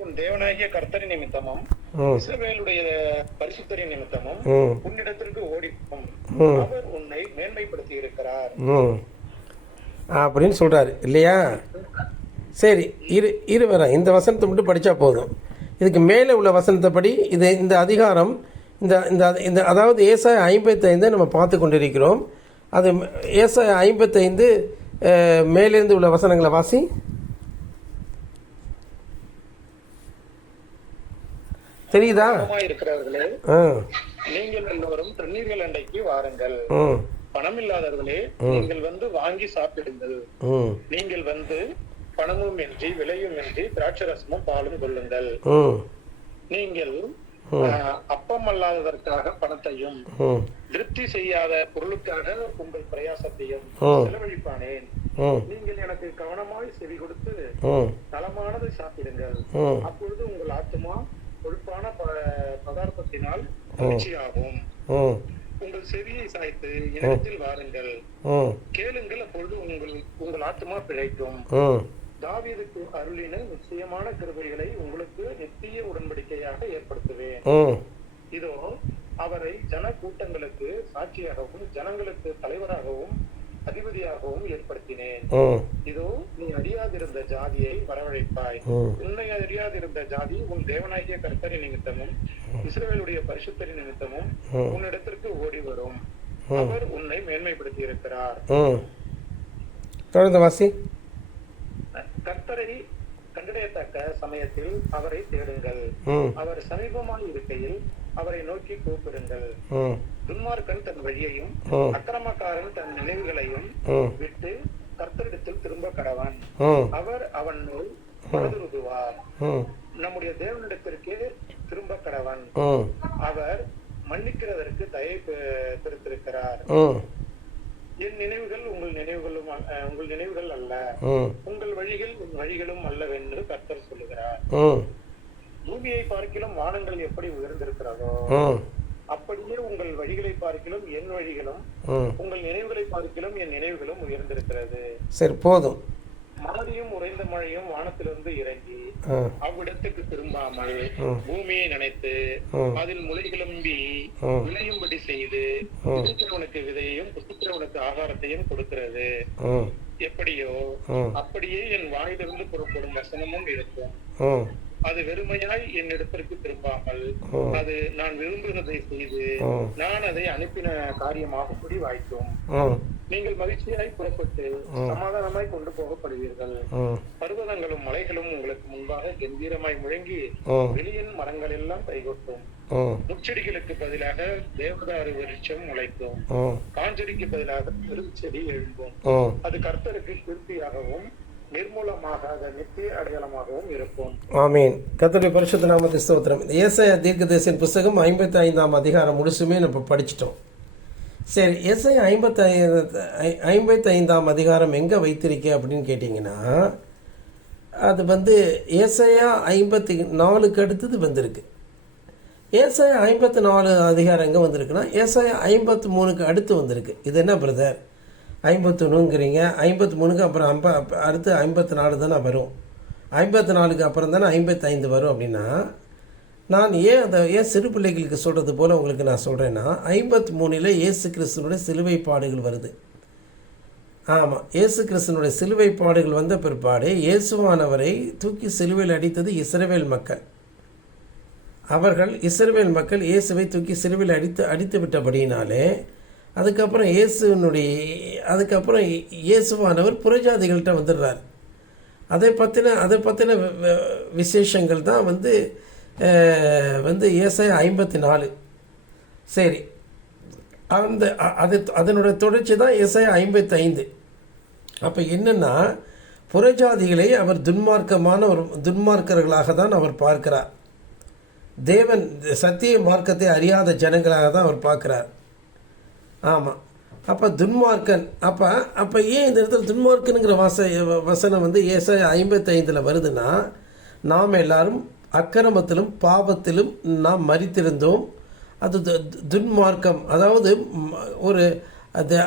உன் தேவனாகிய கர்த்தரி நிமித்தமும் இஸ்ரவேலுடைய பரிசுத்தரின் நிமித்தமும் உன்னிடத்திற்கு ஓடிப்போம், அவர் உன்னை மேன்மைப்படுத்தி இருக்கிறார் அப்படின்னு சொல்றாரு இல்லையா? சரி, இரு வரேன். இந்த வசனத்தை மட்டும் படித்தா போதும். இதுக்கு மேலே உள்ள வசனத்தை படி இந்த அதிகாரம் இந்த அதாவது ஏசாயா 55 நம்ம பார்த்து கொண்டிருக்கிறோம். அது ஏசாயா 55 மேலிருந்து உள்ள வசனங்களை வாசி. தெரியுதா? இருக்கிறவர்களே, நீங்கள் எல்லோரும் தண்ணீர்கள் அண்டைக்கு வாருங்கள். பணம் இல்லாதவர்களே, நீங்கள் வந்து வாங்கி சாப்பிடுங்கள். நீங்கள் வந்து பணமும் இன்றி விலையும் இன்றி திராட்சரசமும் பாலும் கொள்ளுங்கள். நீங்கள் அப்பம் அல்லாததற்காக பணத்தையும் திருப்தி செய்யாத பொருளுக்காக உங்கள் பிரயாசத்தையும் செலவழிப்பானேன். நீங்கள் எனக்கு கவனமாய் செவி கொடுத்து நலமானதை சாப்பிடுங்கள். அப்பொழுது உங்கள் ஆத்துமா கொழுப்பான பதார்த்தத்தினால் மகிழ்ச்சியாகும். உங்கள் செவியை சாய்த்து இடத்தில் வாருங்கள், கேளுங்கள், அப்பொழுது உங்கள் ஆத்துமா பிழைக்கும். தாவீதுக்கு அருளின நிச்சயமான கிருபைகளை உங்களுக்கு நித்திய உடன்படிக்கையாக ஏற்படுத்துவேன். இதோ அவரை ஜன கூட்டங்களுக்கு சாட்சியாகவும் ஜனங்களுக்கு தலைவராகவும் அதிபதியாகவும் ஏற்படுத்தினேன். இதோ நீ அறியாதிருந்த ஜாதியை வரவழைப்பாய். உன்னை அறியாதிருந்த ஜாதி உன் தேவனாகிய கர்த்தரி நிமித்தமும் இஸ்ரவேலுடைய பரிசுத்தரி நிமித்தமும் உன்னிடத்திற்கு ஓடி வரும், அவர் உன்னை மேன்மைப்படுத்தி இருக்கிறார். கர்த்தரை கண்டடையத்தக்க சமயத்தில் அவரை தேடுங்கள். அவர் சமீபமாய் இருக்கையில் அவரை நோக்கி கூப்பிடுங்கள். துன்மார்க்கன் தன் வழியையும் அக்கிரமக்காரன் தன் நினைவுகளையும் விட்டு கர்த்தரிடத்தில் திரும்ப கடவன். அவர் அவன் மேல் மனதுருகுவார். நம்முடைய தேவனிடத்திற்கே திரும்ப கடவன். அவர் மன்னிக்கிறதற்கு தயை பெருத்திருக்கிறார். என் நினைவுகள் உங்கள் நினைவுகள் அல்ல, உங்கள் வழிகள் உன் வழிகளும் அல்லவென்று கர்த்தர் சொல்லுகிறார். பூமியை பார்க்கிலும் வானங்கள் எப்படி உயர்ந்திருக்கிறதோ அப்படியே உங்கள் வழிகளை பார்க்கிலும் என் வழிகளும் உங்கள் நினைவுகளை பார்க்கிலும் என் நினைவுகளும் உயர்ந்திருக்கிறது. சரி, போதும். மழையும் உறைந்த மழையும் வானத்திலிருந்து இறங்கி அவ்விடத்துக்கு திரும்பாமல் பூமியை நினைத்து அதில் முளை கிளம்பி விளையும்படி செய்து விதைக்கிறவனுக்கு விதையையும் புசிக்கிறவனுக்கு ஆகாரத்தையும் கொடுக்கிறது. எப்படியோ அப்படியே என் வாயிலிருந்து புறப்படும் வசனமும் இருக்கும். அது வெறுமையாய் என்னிடத்திற்கு திரும்பாமல் அது நான் விரும்புகிறதை செய்து நான் அதை அனுப்பின காரியமாகும்படி வாய்க்கும். நீங்கள் மகிழ்ச்சியாய் புறப்பட்டு சமாதானமாய் கொண்டு போகப்படுவீர்கள். பர்வதங்களும் மலைகளும் உங்களுக்கு முன்பாக கம்பீரமாய் முழங்கி வெளியின் மரங்கள் எல்லாம் கைகொட்டும். முச்செடிகளுக்கு பதிலாக தேவதாரு விருட்சம் முளைக்கும். காஞ்செடிக்கு பதிலாக பெருஞ்செடி எழும்பும். அது கர்த்தருக்கு திருப்தியாகவும் நிர்மூலமாக நித்திய அடையாளமாகவும் இருக்கும். ஆமீன். கர்த்தருடைய பரிசுத்த நாமத்துக்கு ஸ்தோத்திரம். ஏசாயா தீர்க்கதரிசியின் புஸ்தகம் 55ஆம் அதிகாரம் முழுசுமே நம்ம படிச்சிட்டோம். சரி, ஏசாயா 55ஆம் அதிகாரம் எங்கே வைத்திருக்க அப்படின்னு கேட்டிங்கன்னா, அது ஏசாயா 54க்கு அடுத்தது வந்திருக்கு. ஏசாயா 54 அதிகாரம் எங்கே வந்திருக்குன்னா ஏசாயா 53க்கு அடுத்து வந்திருக்கு. இது என்ன பிரதர் 51ங்கிறீங்க? 53க்கு அப்புறம் அடுத்து 54 தானே வரும். 54க்கு அப்புறம் தானே 55 வரும். அப்படின்னா நான் ஏன் சிறு பிள்ளைகளுக்கு சொல்கிறது போல் உங்களுக்கு நான் சொல்கிறேன்னா, 53ல் இயேசு கிறிஸ்துவனுடைய சிலுவை பாடுகள் வருது. ஆமாம், இயேசு கிறிஸ்துவனுடைய சிலுவை பாடுகள் வந்த பிற்பாடு இயேசுவானவரை தூக்கி சிலுவையில் அடித்தது இஸ்ரவேல் மக்கள். இஸ்ரவேல் மக்கள் இயேசுவை தூக்கி சிலுவையில் அடித்து விட்டபடினாலே அதுக்கப்புறம் இயேசுவானவர் புறஜாதிகள்கிட்ட வந்துடுறார். அதை பற்றின விசேஷங்கள் தான் ஏசாயா 54. சரி, அதனுடைய தொடர்ச்சி தான் ஏசாயா 55. அப்போ என்னென்னா, புறஜாதிகளை அவர் துன்மார்க்கர்களாக தான் அவர் பார்க்கிறார். தேவன் சத்திய மார்க்கத்தை அறியாத ஜனங்களாக தான் அவர் பார்க்குறார். ஆமாம், அப்போ துன்மார்க்கன். அப்போ ஏன் இந்த இடத்துல துன்மார்க்கனுங்கிற வசனம் ஏசாயா 55 வருதுன்னா, நாம் எல்லாரும் அக்கிரமத்திலும் பாவத்திலும் நாம் மரித்திருந்தோம். அது துன்மார்க்கம்,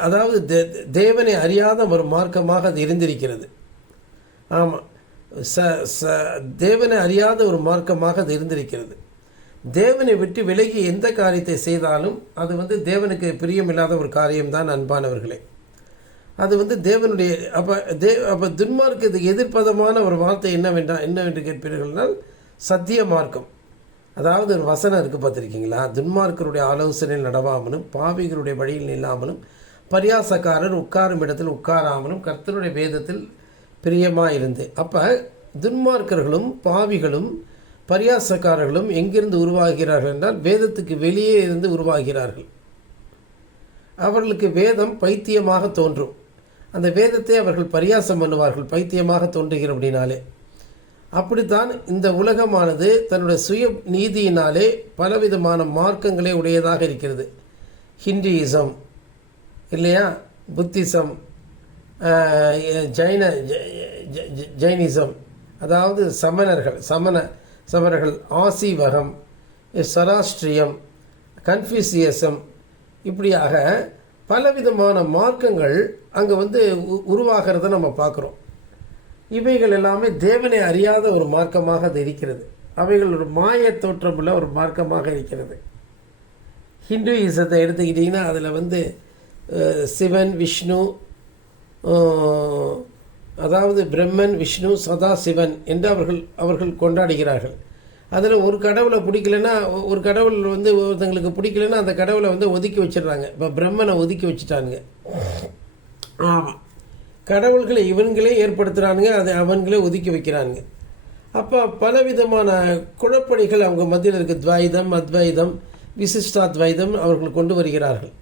அதாவது தேவனை அறியாத ஒரு மார்க்கமாக அது இருந்திருக்கிறது. ஆமாம், தேவனை அறியாத ஒரு மார்க்கமாக அது இருந்திருக்கிறது. தேவனை விட்டு விலகி எந்த காரியத்தை செய்தாலும் அது வந்து தேவனுக்கு பிரியமில்லாத ஒரு காரியம்தான் அன்பானவர்களே. அது வந்து தேவனுடைய அப்போ துன்மார்க்கத்துக்கு எதிர்ப்பதமான ஒரு வார்த்தை என்னவென்று கேட்பீர்கள்னால் சத்திய மார்க்கம். அதாவது ஒரு வசனம் இருக்குது பார்த்துருக்கீங்களா? துன்மார்க்கருடைய ஆலோசனையில் நடவாமலும் பாவிகளுடைய வழியில் நில்லாமலும் பரியாசக்காரர் உட்காரும் இடத்தில் உட்காராமலும் கர்த்தருடைய வேதத்தில் பிரியமாக இருந்து. அப்போ துன்மார்க்கர்களும் பாவிகளும் பரியாசக்காரர்களும் எங்கிருந்து உருவாகிறார்கள் என்றால் வேதத்துக்கு வெளியே இருந்து உருவாகிறார்கள். அவர்களுக்கு வேதம் பைத்தியமாக தோன்றும். அந்த வேதத்தை அவர்கள் பரியாசம் பண்ணுவார்கள், பைத்தியமாக தோன்றுகிற அப்படின்னாலே. அப்படித்தான் இந்த உலகமானது தன்னுடைய சுய நீதியினாலே பலவிதமான மார்க்கங்களே உடையதாக இருக்கிறது. ஹிந்துயிசம் இல்லையா, புத்திசம், ஜைனிசம், அதாவது சமணர்கள், ஆசீவகம், சராஷ்டிரியம், கன்ஃபியூசியசம், இப்படியாக பலவிதமான மார்க்கங்கள் அங்கே வந்து உருவாகிறத நம்ம பார்க்குறோம். இவைகள் எல்லாமே தேவனை அறியாத ஒரு மார்க்கமாக அது இருக்கிறது. அவைகள் ஒரு மாய தோற்றமுள்ள ஒரு மார்க்கமாக இருக்கிறது. ஹிந்துயிசத்தை எடுத்துக்கிட்டிங்கன்னா அதில் வந்து சிவன், விஷ்ணு, அதாவது பிரம்மன், விஷ்ணு, சதா சிவன் என்று அவர்கள் கொண்டாடுகிறார்கள். அதில் ஒரு கடவுளை பிடிக்கலன்னா, ஒரு கடவுள் வந்து ஒருத்தங்களுக்கு பிடிக்கலன்னா அந்த கடவுளை வந்து ஒதுக்கி வச்சிடுறாங்க. இப்போ பிரம்மனை ஒதுக்கி வச்சுட்டானுங்க. ஆமாம், கடவுள்களை இவன்களே ஏற்படுத்துகிறானுங்க, அதை அவன்களே ஒதுக்கி வைக்கிறானுங்க. அப்போ பலவிதமான குழப்படிகள் அவங்க மத்தியில் இருக்குது. துவைதம், அத்வைதம், விசிஷ்டாத்வைதம் அவர்கள் கொண்டு வருகிறார்கள்.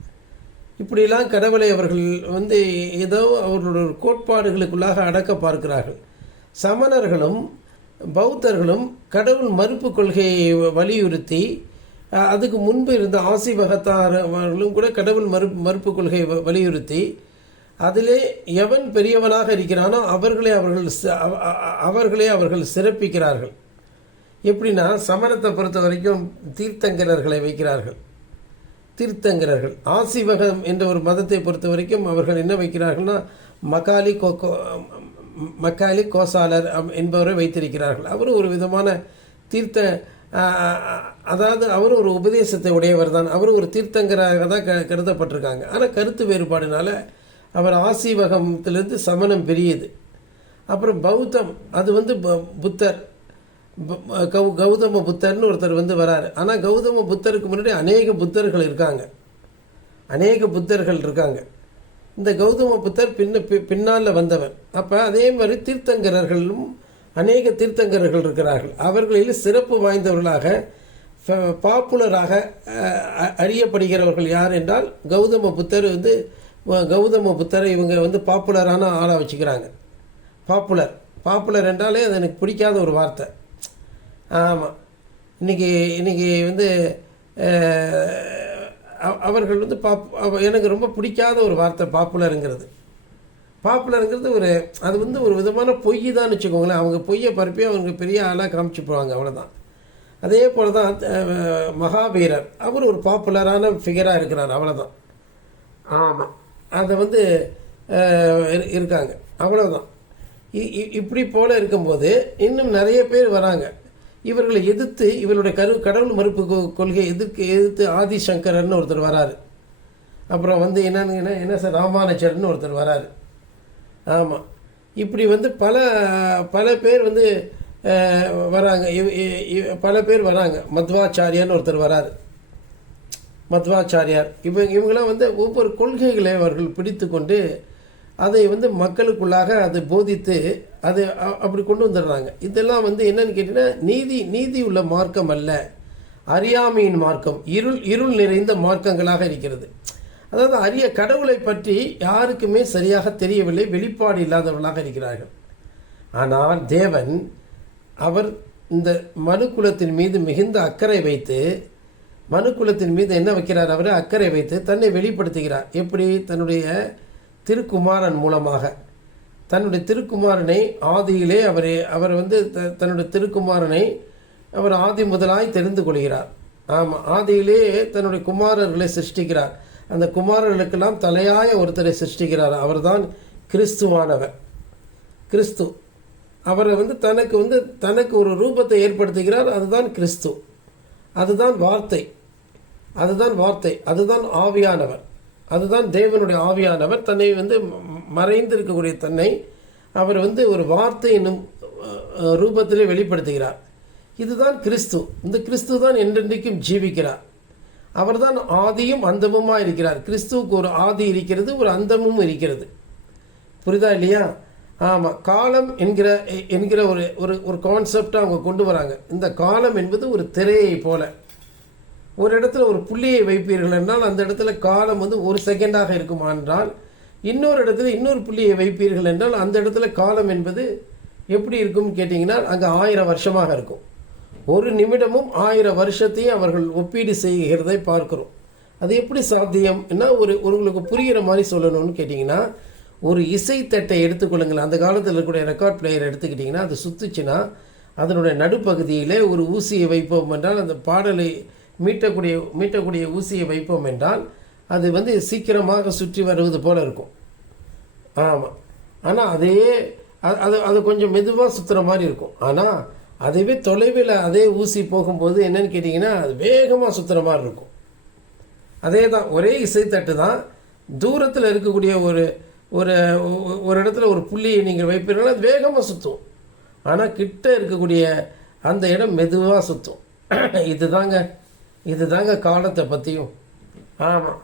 இப்படிலாம் கடவுளை அவர்கள் வந்து ஏதோ அவர்களுடைய கோட்பாடுகளுக்குள்ளாக அடக்க பார்க்கிறார்கள். சமணர்களும் பௌத்தர்களும் கடவுள் மறுப்பு கொள்கையை வலியுறுத்தி, அதுக்கு முன்பு இருந்த ஆசீவகத்தாரர்களும் கூட கடவுள் மறுப்பு கொள்கையை வலியுறுத்தி, அதிலே எவன் பெரியவனாக இருக்கிறானோ அவர்களே அவர்கள் சிறப்பிக்கிறார்கள். எப்படின்னா, சமணத்தை பொறுத்த வரைக்கும் தீர்த்தங்கரர்களை வைக்கிறார்கள். தீர்த்தங்கரர்கள் ஆசீவகம் என்ற ஒரு மதத்தை பொறுத்த வரைக்கும் அவர்கள் என்ன வைக்கிறார்கள்னா, மக்காலி கோசாலர் என்பவரை வைத்திருக்கிறார்கள். அவரும் ஒரு விதமான அதாவது அவரும் ஒரு உபதேசத்தை உடையவர் தான். அவரும் ஒரு தீர்த்தங்கராக தான் கருதப்பட்டிருக்காங்க. ஆனால் கருத்து வேறுபாடுனால அவர் ஆசீவகத்திலிருந்து சமணம் பெரியது. அப்புறம் பௌத்தம், அது வந்து புத்தர், கௌதம புத்தர்னு ஒருத்தர் வந்து வராரு. ஆனால் கௌதம புத்தருக்கு முன்னாடி அநேக புத்தர்கள் இருக்காங்க. இந்த கௌதம புத்தர் பின்னால் வந்தவர். அப்போ அதே மாதிரி தீர்த்தங்கரர்களும் அநேக தீர்த்தங்கரர்கள் இருக்கிறார்கள். அவர்களில் சிறப்பு வாய்ந்தவர்களாக பாப்புலராக அறியப்படுகிறவர்கள் யார் என்றால் கௌதம புத்தரை இவங்க வந்து பாப்புலரான ஆளாக வச்சுக்கிறாங்க. பாப்புலர் என்றாலே அது எனக்கு பிடிக்காத ஒரு வார்த்தை. ஆமாம், இன்னைக்கு வந்து அவர்கள் வந்து எனக்கு ரொம்ப பிடிக்காத ஒரு வார்த்தை பாப்புலருங்கிறது ஒரு அது வந்து ஒரு விதமான பொய் தான் வச்சுக்கோங்களேன். அவங்க பொய்யை பரப்பி அவங்க பெரிய ஆளாக காமிச்சு போவாங்க, அவ்வளோதான். அதே போல் தான் மகாவீரர், அவர் ஒரு பாப்புலரான ஃபிகராக இருக்கிறார், அவ்வளோதான். ஆமாம், அதை வந்து இருக்காங்க, அவ்வளோதான். இப்படி போல் இருக்கும்போது இன்னும் நிறைய பேர் வராங்க. இவர்களை எதிர்த்து, இவருடைய கடவுள் மறுப்பு கொள்கையை எதிர்த்து ஆதிசங்கரர்னு ஒருத்தர் வராரு. அப்புறம் வந்து என்ன சார் ராமானுஜர்னு ஒருத்தர் வராரு. ஆமாம், இப்படி வந்து பல பேர் வந்து வராங்க. பல பேர் வராங்க. மத்வாச்சாரியார்னு ஒருத்தர் வராரு. மத்வாச்சாரியார் இவங்களாம் வந்து ஒவ்வொரு கொள்கைகளை அவர்கள் பிடித்து கொண்டு அதை வந்து மக்களுக்குள்ளாக அதை போதித்து அதை அப்படி கொண்டு வந்துடுறாங்க. இதெல்லாம் வந்து என்னன்னு கேட்டிங்கன்னா, நீதி உள்ள மார்க்கம் அல்ல, அறியாமையின் மார்க்கம், இருள் நிறைந்த மார்க்கங்களாக இருக்கிறது. அதாவது கடவுளை பற்றி யாருக்குமே சரியாக தெரியவில்லை, வெளிப்பாடு இல்லாதவர்களாக இருக்கிறார்கள். ஆனால் தேவன் அவர் இந்த மனுக்குலத்தின் மீது மிகுந்த அக்கறை வைத்து, மனுக்குலத்தின் மீது என்ன வைக்கிறார்? அவர் அக்கறை வைத்து தன்னை வெளிப்படுத்துகிறார். எப்படி? தன்னுடைய திருக்குமாரன் மூலமாக. தன்னுடைய திருக்குமாரனை ஆதியிலே அவர் வந்து தன்னுடைய திருக்குமாரனை அவர் ஆதி முதலாய் தெரிந்து கொள்கிறார். ஆமாம், ஆதியிலே தன்னுடைய குமாரர்களை சிருஷ்டிக்கிறார். அந்த குமாரர்களுக்கெல்லாம் தலையாய ஒருத்தரை சிருஷ்டிக்கிறார். அவர்தான் கிறிஸ்துவானவர். கிறிஸ்து அவரை வந்து தனக்கு ஒரு ரூபத்தை ஏற்படுத்துகிறார். அதுதான் கிறிஸ்து, அதுதான் வார்த்தை, அதுதான் ஆவியானவர், அதுதான் தேவனுடைய ஆவியானவர். தன்னை வந்து மறைந்திருக்கக்கூடிய தன்னை அவர் வந்து ஒரு வார்த்தை என்னும் ரூபத்திலே வெளிப்படுத்துகிறார். இதுதான் கிறிஸ்து. இந்த கிறிஸ்து தான் என்றென்றைக்கும் ஜீவிக்கிறார். அவர்தான் ஆதியும் அந்தமுமா இருக்கிறார். கிறிஸ்துவுக்கு ஒரு ஆதி இருக்கிறது, ஒரு அந்தமும் இருக்கிறது. புரியுதா இல்லையா? ஆமாம். காலம் என்கிற ஒரு கான்செப்டை அவங்க கொண்டு வராங்க. இந்த காலம் என்பது ஒரு திரையை போல. ஒரு இடத்துல ஒரு புள்ளியை வைப்பீர்கள் என்றால் அந்த இடத்துல காலம் வந்து ஒரு செகண்டாக இருக்குமா என்றால், இன்னொரு இடத்துல இன்னொரு புள்ளியை வைப்பீர்கள் என்றால் அந்த இடத்துல காலம் என்பது எப்படி இருக்கும்னு கேட்டிங்கன்னா அங்கே 1000 வருஷமாக இருக்கும். ஒரு நிமிடமும் 1000 வருஷத்தையும் அவர்கள் ஒப்பீடு செய்கிறதை பார்க்கிறோம். அது எப்படி சாத்தியம் என்ன உங்களுக்கு புரிகிற மாதிரி சொல்லணும்னு கேட்டிங்கன்னா, ஒரு இசைத்தட்டை எடுத்துக்கொள்ளுங்கள். அந்த காலத்தில் இருக்கக்கூடிய ரெக்கார்ட் பிளேயர் எடுத்துக்கிட்டிங்கன்னா அது சுற்றுச்சுன்னா அதனுடைய நடுப்பகுதியிலே ஒரு ஊசியை வைப்போம் என்றால், அந்த பாடலை மீட்டக்கூடிய ஊசியை வைப்போம் என்றால் அது வந்து சீக்கிரமாக சுற்றி வருவது போல இருக்கும். ஆமாம். ஆனால் அது கொஞ்சம் மெதுவாக சுற்றுற மாதிரி இருக்கும். ஆனால் அதுவே தொலைவில் அதே ஊசி போகும்போது என்னன்னு கேட்டிங்கன்னா அது வேகமாக சுற்றுற மாதிரி இருக்கும். அதே தான், ஒரே இசைத்தட்டு தான். தூரத்தில் இருக்கக்கூடிய ஒரு இடத்துல ஒரு புள்ளியை நீங்கள் வைப்பீர்கள், அது வேகமாக சுற்றும். ஆனால் கிட்ட இருக்கக்கூடிய அந்த இடம் மெதுவாக சுற்றும். இதுதாங்க காலத்தை பற்றியும். ஆமாம்.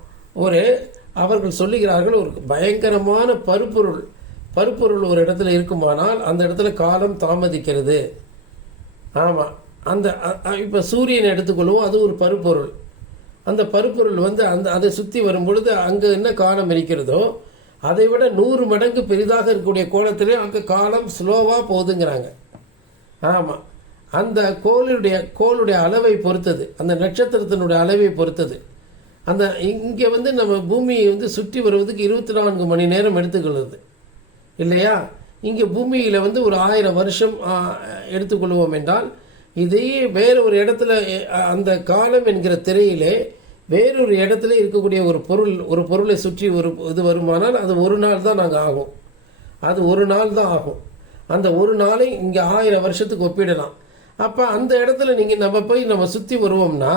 அவர்கள் சொல்லுகிறார்கள், ஒரு பயங்கரமான பருப்பொருள் ஒரு இடத்துல இருக்குமானால் அந்த இடத்துல காலம் தாமதிக்கிறது. ஆமாம். இப்போ சூரியனை எடுத்துக்கொள்வோம், அது ஒரு பருப்பொருள். அந்த பருப்பொருள் வந்து அதை சுற்றி வரும் பொழுது அங்கே என்ன காலம் இருக்கிறதோ அதை விட 100 மடங்கு பெரிதாக இருக்கக்கூடிய கோலத்திலே அங்கே காலம் ஸ்லோவாக போகுதுங்கிறாங்க. ஆமாம். அந்த கோளுடைய அளவை பொறுத்தது, அந்த நட்சத்திரத்தினுடைய அளவை பொறுத்தது. இங்கே வந்து நம்ம பூமியை வந்து சுற்றி வருவதுக்கு 24 மணி நேரம் எடுத்துக்கொள்ளுது இல்லையா? இங்கே பூமியில் வந்து ஒரு 1000 வருஷம் எடுத்துக்கொள்வோம் என்றால், இதையே வேறு ஒரு இடத்துல அந்த காலம் என்கிற திரையிலே வேறொரு இடத்துல இருக்கக்கூடிய ஒரு பொருளை சுற்றி இது வருமானால் அது ஒரு நாள் தான் ஆகும். அது ஒரு நாள் தான் ஆகும். அந்த ஒரு நாளை இங்கே 1000 வருஷத்துக்கு ஒப்பிடலாம். அப்போ அந்த இடத்துல நம்ம சுற்றி வருவோம்னா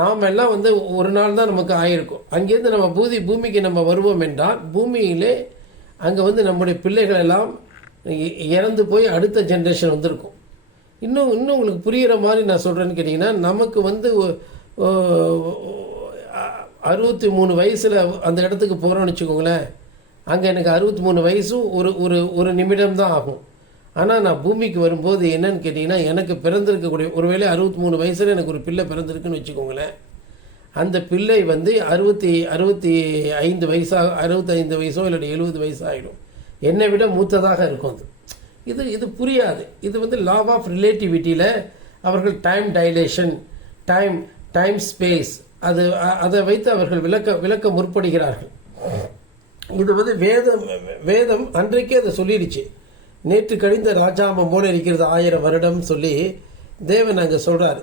நாம் எல்லாம் வந்து ஒரு நாள் தான் நமக்கு ஆயிருக்கும். அங்கேருந்து நம்ம பூமிக்கு நம்ம வருவோம் என்றால் பூமியிலே அங்கே வந்து நம்முடைய பிள்ளைகள் எல்லாம் இறந்து போய் அடுத்த ஜென்ரேஷன் வந்திருக்கும். இன்னும் உங்களுக்கு புரிகிற மாதிரி நான் சொல்கிறேன்னு கேட்டிங்கன்னா, நமக்கு வந்து 63 வயசில் அந்த இடத்துக்கு போகிறோன்னு வச்சுக்கோங்களேன். அங்கே எனக்கு 63 வயசும் ஒரு நிமிடம் தான் ஆகும். ஆனால் நான் பூமிக்கு வரும்போது என்னன்னு கேட்டிங்கன்னா, எனக்கு பிறந்திருக்கக்கூடிய ஒருவேளை 63 வயசில் எனக்கு ஒரு பிள்ளை பிறந்திருக்குன்னு வச்சுக்கோங்களேன். அந்த பிள்ளை வந்து 65 வயசோ இல்லை 70 வயசாகிடும். என்னை விட மூத்ததாக இருக்கும். இது புரியாது. இது வந்து லா ஆஃப் ரிலேட்டிவிட்டியில் அவர்கள் டைம் டைலேஷன், டைம் ஸ்பேஸ் அதை வைத்து அவர்கள் விளக்க முற்படுகிறார்கள். இது வந்து வேதம் அன்றைக்கே அதை சொல்லிடுச்சு. நேற்று கழிந்த ராஜாமம் போல இருக்கிறது 1000 வருடம் சொல்லி தேவன் அங்கே சொல்கிறார்.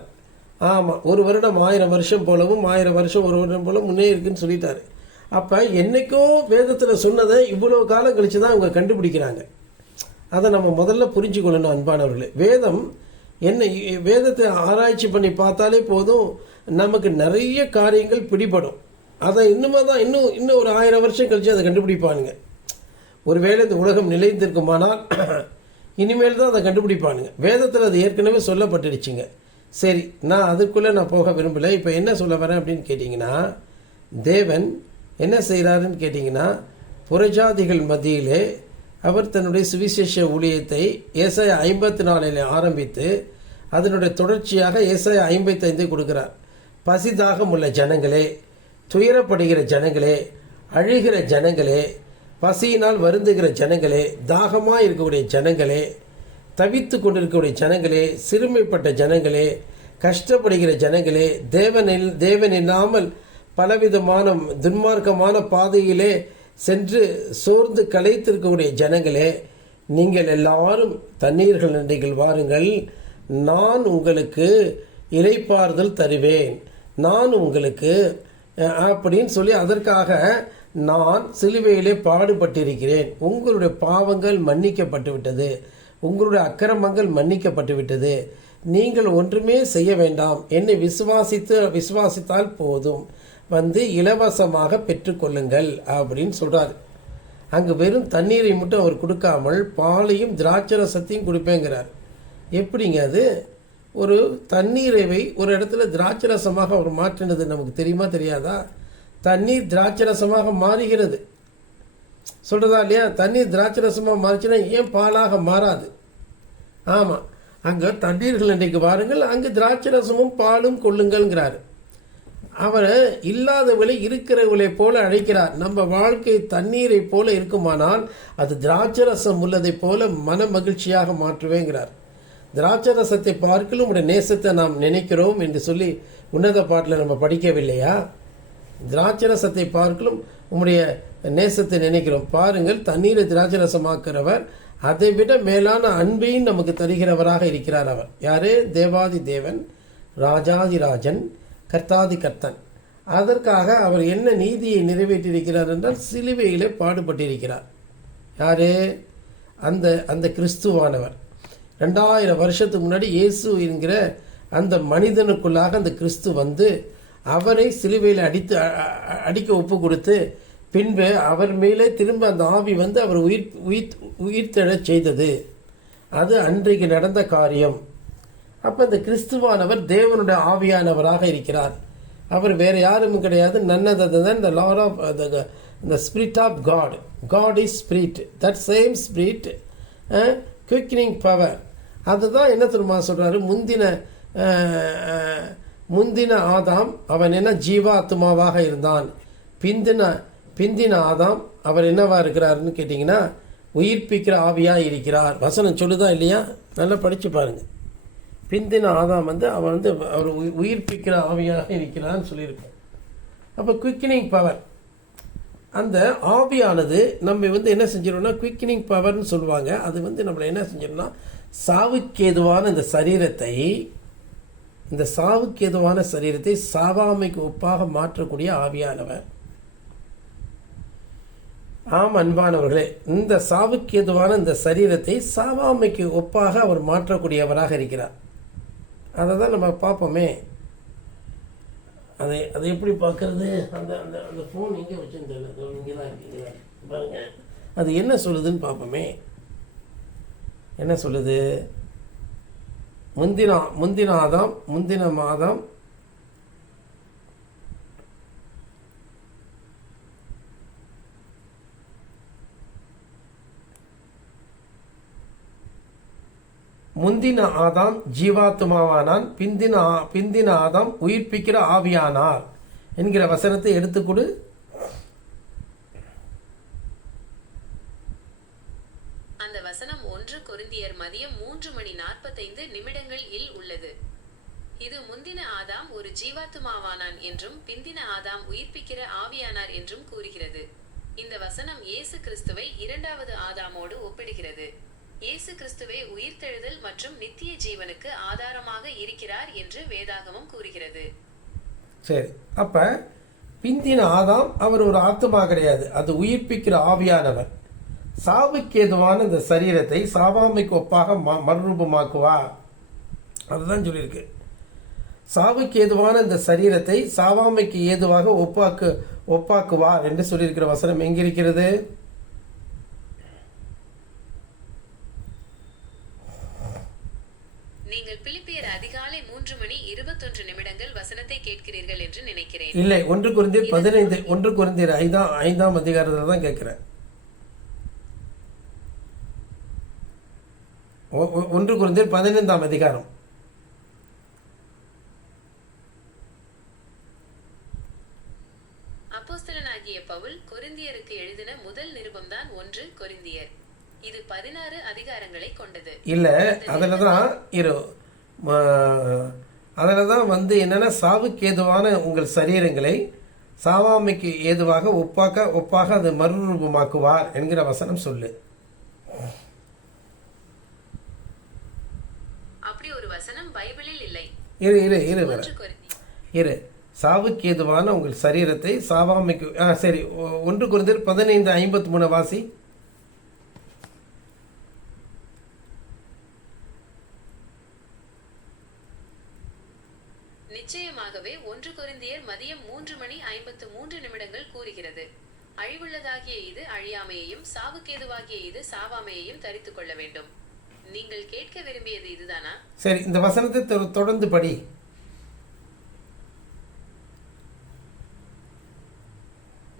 ஆமாம், ஒரு வருடம் 1000 வருஷம் போலவும் 1000 வருஷம் ஒரு வருடம் போல முன்னே இருக்குன்னு சொல்லிட்டாரு. அப்போ என்னைக்கோ வேதத்தில் சொன்னதை இவ்வளோ காலம் கழித்து தான் அவங்க கண்டுபிடிக்கிறாங்க. அதை நம்ம முதல்ல புரிஞ்சுக்கொள்ளணும் அன்பானவர்களே. வேதத்தை ஆராய்ச்சி பண்ணி பார்த்தாலே போதும், நமக்கு நிறைய காரியங்கள் பிடிபடும். அதை இன்னும் ஒரு 1000 வருஷம் கழித்து அதை கண்டுபிடிப்பானுங்க. ஒருவேளை இந்த உலகம் நிலைத்திருக்குமானால் இனிமேல் தான் அதை கண்டுபிடிப்பானுங்க. வேதத்தில் அது ஏற்கனவே சொல்லப்பட்டுடுச்சுங்க. சரி, நான் அதுக்குள்ளே போக விரும்பலை. இப்போ என்ன சொல்ல வரேன் அப்படின்னு கேட்டிங்கன்னா, தேவன் என்ன செய்கிறாருன்னு கேட்டிங்கன்னா, புறஜாதிகள் மத்தியிலே அவர் தன்னுடைய சுவிசேஷ ஊழியத்தை ஏசாயா 54 ஆரம்பித்து அதனுடைய தொடர்ச்சியாக ஏசாயா 55 கொடுக்கிறார். பசிதாகம் உள்ள ஜனங்களே, துயரப்படுகிற ஜனங்களே, அழுகிற ஜனங்களே, பசியினால் வருந்துகிற ஜனங்களே, தாகமாக இருக்கக்கூடிய ஜனங்களே, தவித்து கொண்டிருக்கக்கூடிய ஜனங்களே, சிறுமைப்பட்ட ஜனங்களே, கஷ்டப்படுகிற ஜனங்களே, தேவன் இல்லாமல் பலவிதமான துன்மார்க்கமான பாதையிலே சென்று சோர்ந்து களைத்திருக்கக்கூடிய ஜனங்களே, நீங்கள் எல்லாரும் தண்ணீர்கள் நன்றிகள் வாருங்கள், நான் உங்களுக்கு இளைப்பாறுதல் தருவேன், நான் உங்களுக்கு அப்படின்னு சொல்லி அதற்காக நான் சிலுவையிலே பாடுபட்டிருக்கிறேன், உங்களுடைய பாவங்கள் மன்னிக்கப்பட்டு விட்டது, உங்களுடைய அக்கிரமங்கள் மன்னிக்கப்பட்டு விட்டது, நீங்கள் ஒன்றுமே செய்ய வேண்டாம், என்னை விசுவாசித்தால் போதும், வந்து இலவசமாக பெற்றுக்கொள்ளுங்கள் அப்படின்னு சொல்கிறார். அங்கே வெறும் தண்ணீரை மட்டும் அவர் கொடுக்காமல் பாலையும் திராட்சரசத்தையும் கொடுப்பேங்கிறார். எப்படிங்க அது? ஒரு தண்ணீரை ஒரு இடத்துல திராட்சரசமாக அவர் மாற்றினது நமக்கு தெரியுமா தெரியாதா? தண்ணீர் திராட்சரசமாக மாறுகிறது சொல்கிறதா இல்லையா? தண்ணீர் திராட்சரசமாக மாறிச்சுன்னா ஏன் பாலாக மாறாது? ஆமாம், அங்கே தண்ணீர்கள் இன்றைக்கு வாருங்கள், அங்கே திராட்சரசமும் பாலும் கொள்ளுங்கள்ங்கிறார். அவர் இல்லாதவளை இருக்கிறவளை போல அழைக்கிறார். நம்ம வாழ்க்கை தண்ணீரை போல இருக்குமானால் அது திராட்சரசம் உள்ளதை போல மன மகிழ்ச்சியாக மாற்றுவேங்கிறார். திராட்சரசத்தை பார்க்கலும் உடைய நேசத்தை நாம் நினைக்கிறோம் என்று சொல்லி உன்னத பாட்டில் நம்ம படிக்கவில்லையா? திராட்சரசத்தை பார்க்கலும் உம்முடைய நேசத்தை நினைக்கிறோம். பாருங்கள், தண்ணீரை திராட்சரசமாக்குறவர் அதை விட மேலான அன்பையும் நமக்கு தருகிறவராக இருக்கிறார். அவர் யாரு? தேவாதி தேவன், ராஜாதி ராஜன், கர்த்தாதி கர்த்தன். அதற்காக அவர் என்ன நீதியை நிறைவேற்றியிருக்கிறார் என்றால் சிலுவையிலே பாடுபட்டிருக்கிறார். யாரு? அந்த கிறிஸ்துவானவர். 2000 வருஷத்துக்கு முன்னாடி இயேசு என்கிற அந்த மனிதனுக்குள்ளாக அந்த கிறிஸ்து வந்து அவரை சிலுவையில் அடிக்க ஒப்பு கொடுத்து பின்பு அவர் மேலே திரும்ப அந்த ஆவி வந்து அவர் உயிர்த்தெழச் செய்தது. அது அன்றைக்கு நடந்த காரியம். அப்போ இந்த கிறிஸ்துவானவர் தேவனுடைய ஆவியானவராக இருக்கிறார். அவர் வேறு யாரும் கிடையாது. none other than the Lord of the Spirit of God. God is Spirit. That same Spirit, quickening power. அதுதான் என்ன தெரியுமா சொல்றாரு? முந்தின ஆதாம் அவன் என்ன ஜீவாத்மாவாக இருந்தான். பிந்தின ஆதாம் அவர் என்னவா இருக்கிறாருன்னு கேட்டிங்கன்னா உயிர்ப்பிக்கிற ஆவியாக இருக்கிறார். வசனம் சொல்லுதா இல்லையா? நல்லா படித்து பாருங்க. பிந்தின ஆதாம் வந்து அவன் வந்து அவர் உயிர்ப்பிக்கிற ஆவியாக இருக்கிறான்னு சொல்லியிருக்கேன். அப்போ குவிக்கனிங் பவர், அந்த ஆவியானது நம்ம வந்து என்ன செஞ்சிடும்னா குவிக்கனிங் பவர்னு சொல்லுவாங்க. அது வந்து நம்மளை என்ன செஞ்சிடும்னா சாவுக்கேதுவான இந்த சாவுக்கேதுவான சரீரத்தை சாவாமைக்கு ஒப்பாக மாற்றக்கூடிய ஆவியானவர். ஆம் அன்பானவர்களே, இந்த சாவுக்கேதுவான இந்த சரீரத்தை சாவாமைக்கு ஒப்பாக அவர் மாற்றக்கூடியவராக இருக்கிறார். அதை தான் நம்ம பார்ப்போமே. அதை எப்படி பார்க்கறது? அந்த ஃபோன் இங்கே வச்சுருந்தேன், இங்கே தான் இருக்கு பாருங்க. அது என்ன சொல்லுதுன்னு பார்ப்போமே. என்ன சொல்லுது? முந்தின மாதம் முந்தின ஆதாம் ஜீவாத்மாவானான், பிந்தின ஆதாம் உயிர்ப்பிக்கிற ஆவியானார் என்கிற வசனத்தை எடுத்துக்கொடு. அந்த வசனம் 1 கொரிந்தியர் மதியம் 3:45 இல் உள்ளது. இது முந்தின ஆதாம் ஒரு ஜீவாத்மாவானான் என்றும் பிந்தின ஆதாம் உயிர்ப்பிக்கிற ஆவியானார் என்றும் கூறுகிறது. இந்த வசனம் இயேசு கிறிஸ்துவை இரண்டாவது ஆதாமோடு ஒப்பிடுகிறது. இயேசு கிறிஸ்துவே உயிர்த்தெழுதல் மற்றும் நித்திய ஜீவனுக்கு ஆதாரமாக இருக்கிறார் என்று வேதாகமம் கூறுகிறது. சரி, அப்ப பிந்தின ஆதாம் அவர் ஒரு ஆத்மா கிடையாது, அது உயிர்ப்பிக்கிற ஆவியானவர். சாவுக்கு ஏதுவான இந்த சரீரத்தை சாவாமைக்கு ஒப்பாக மறுரூபமாக்குவா, அதுதான் சொல்லியிருக்கு. சாவுக்கு ஏதுவான இந்த சரீரத்தை சாவாமைக்கு ஏதுவாக ஒப்பாக்குவா என்று சொல்லியிருக்கிற வசனம் எங்கிருக்கிறது? நீங்கள் பிலிப்பியர் அதிகாலை 3:21 வசனத்தை கேட்கிறீர்கள் என்று நினைக்கிறேன். இல்லை, 1 கொரிந்தியர் 15, 1 கொரிந்தியர் 5ஆம் அதிகாரத்தில் தான் கேட்கிறேன். 1 கொரிந்தியர் 15ஆம் அதிகாரம். அப்போஸ்தலனாகிய பவுல் கொரிந்தியருக்கு எழுதின முதல் நிருபம்தான் 1 கொரிந்தியர். இது 16 அதிகாரங்களை கொண்டது. இல்லை, அதில் தான் வந்து என்னன்னா சாவுக்கு ஏதுவான உங்கள் சரீரங்களை சாவாமைக்கு ஏதுவாக ஒப்பாக அது மறுரூபமாக்குவார் என்கிற வசனம் சொல்லு. அப்படி ஒரு வசனம் பைபிளில் இல்லை. இரு சாவுக்கு ஏதுவான உங்கள் சரீரத்தை சாவாமைக்கு சரி, 1 கொரிந்தியர் 15:53 வாசி. நிச்சயமாகவே 1 கொரிந்தியர் மதியம் 3:53 கூறுகிறது, அழிவுள்ளதாகிய இது அழியாமையையும் சாவுக்கேதுவாகிய இது சாவாமையையும் தரித்துக் கொள்ள வேண்டும். நீங்கள் கேட்க விரும்பியது இதுதானா? சரி, இந்த வசனத்தை தொடர்ந்து படி.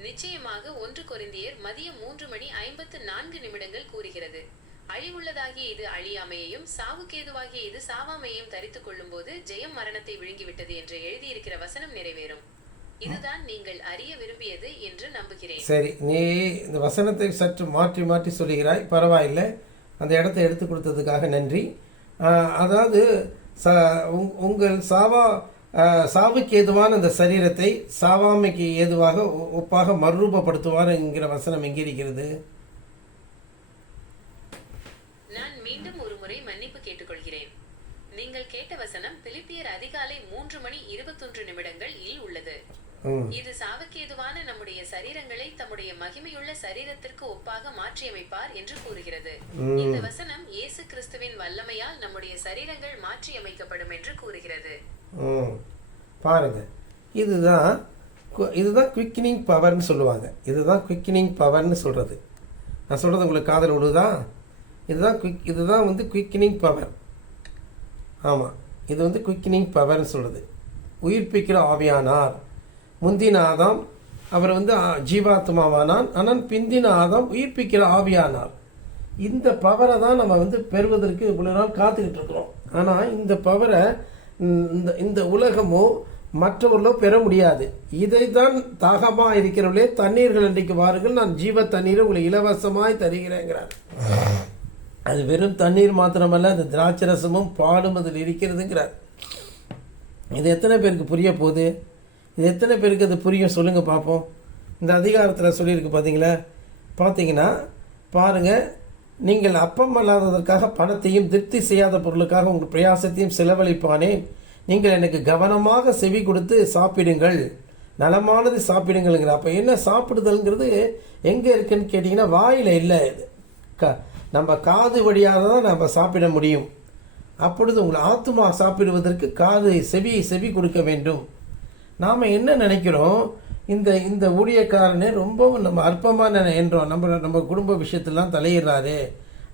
நிச்சயமாக 1 கொரிந்தியர் மதியம் 3:54 கூறுகிறது, அழிவுள்ளதாகிய இது அழியாமையையும் சாவுக்கேதுவாகிய இது சாவாமையையும் தரித்துக் கொள்ளும் போது ஜெயம் மரணத்தை விழுங்கிவிட்டது என்று எழுதியிருக்கிற வசனம் நிறைவேறும். இதுதான் நீங்கள் அறிய விரும்பியது என்று நம்புகிறேன். சரி, நீ இந்த வசனத்தை சற்று மாற்றி மாற்றி சொல்லுகிறாய், பரவாயில்லை. அந்த இடத்தை எடுத்து கொடுத்ததுக்காக நன்றி. அதாவது உங்கள் சாவுக்கு ஏதுவான அந்த சரீரத்தை சாவாமைக்கு ஏதுவாக ஒப்பாக மறுரூபப்படுத்துவார் என்கிற வசனம் எங்கே இருக்கிறது? நான் மீண்டும் ஒரு முறை மன்னிப்பு கேட்டுக்கொள்கிறேன். நீங்கள் கேட்ட வசனம் பிலிப்பியர் அதிகாலை 3:21 இல் உள்ளது. இது சாவுக்கேதுவான நம்முடைய சரீரங்களை தம்முடைய மகிமையுள்ள சரீரத்திற்கு ஒப்பாக மாற்றியமைப்பார் என்று கூறுகிறது. இந்த வசனம் இயேசு கிறிஸ்துவின் வல்லமையால் நம்முடைய சரீரங்கள் மாற்றியமைக்கப்படும் என்று கூறுகிறது. பாருங்க, இதுதான் குவிக்கனிங் பவர்னு சொல்லுவாங்க. இதுதான் குவிக்கனிங் பவர்னு சொல்றது. நான் சொல்றது உங்களுக்கு காதல் விடுதா? இதுதான் வந்து குவிக்கனிங் பவர். ஆமாம், இது வந்து குவிக்கனிங் பவர்னு சொல்றது. உயிர்ப்பிக்கிற ஆவியானார். முந்தின ஆதாம் அவர் வந்து ஜீவாத்மாவானான், ஆனால் பிந்தின ஆதாம் உயிர்ப்பிக்கிற ஆவியானார். இந்த பவரை தான் நம்ம வந்து பெறுவதற்கு இவ்வளோ நாள் காத்துக்கிட்டு இருக்கிறோம். ஆனால் இந்த பவரை இந்த உலகமோ மற்றவர்களோ பெற முடியாது. இதை தான் தாகமாக இருக்கிறவர்களே தண்ணீர்கள் அன்றைக்கு வாருங்கள், நான் ஜீவ தண்ணீரை உங்களுக்கு இலவசமாய் தருகிறேங்கிறார். அது வெறும் தண்ணீர் மாத்திரமல்ல, அது திராட்சரசமும் பாலும் அதில் இருக்கிறதுங்கிறார். இது எத்தனை பேருக்கு புரிய போகுது? இது எத்தனை பேருக்கு அது புரியும் சொல்லுங்க பார்ப்போம். இந்த அதிகாரத்தில் சொல்லியிருக்கு பார்த்தீங்கன்னா பாருங்கள், நீங்கள் அப்பம் அல்லாததற்காக பணத்தையும் திருப்தி செய்யாத பொருளுக்காக உங்கள் பிரயாசத்தையும் செலவழிப்பானேன். நீங்கள் எனக்கு கவனமாக செவி கொடுத்து சாப்பிடுங்கள், நலமானது சாப்பிடுங்கள்ங்கிற. அப்போ என்ன சாப்பிடுதல்ங்கிறது எங்கே இருக்குன்னு கேட்டிங்கன்னா வாயில் இல்லை, நம்ம காது வழியாக தான் நம்ம சாப்பிட முடியும். அப்பொழுது உங்களை ஆத்துமா சாப்பிடுவதற்கு காது செவி கொடுக்க வேண்டும். நாம் என்ன நினைக்கிறோம், இந்த ஊழியக்காரனே ரொம்பவும் நம்ம அற்பமான என்றோம், நம்ம குடும்ப விஷயத்திலாம் தலையிடுறாரு,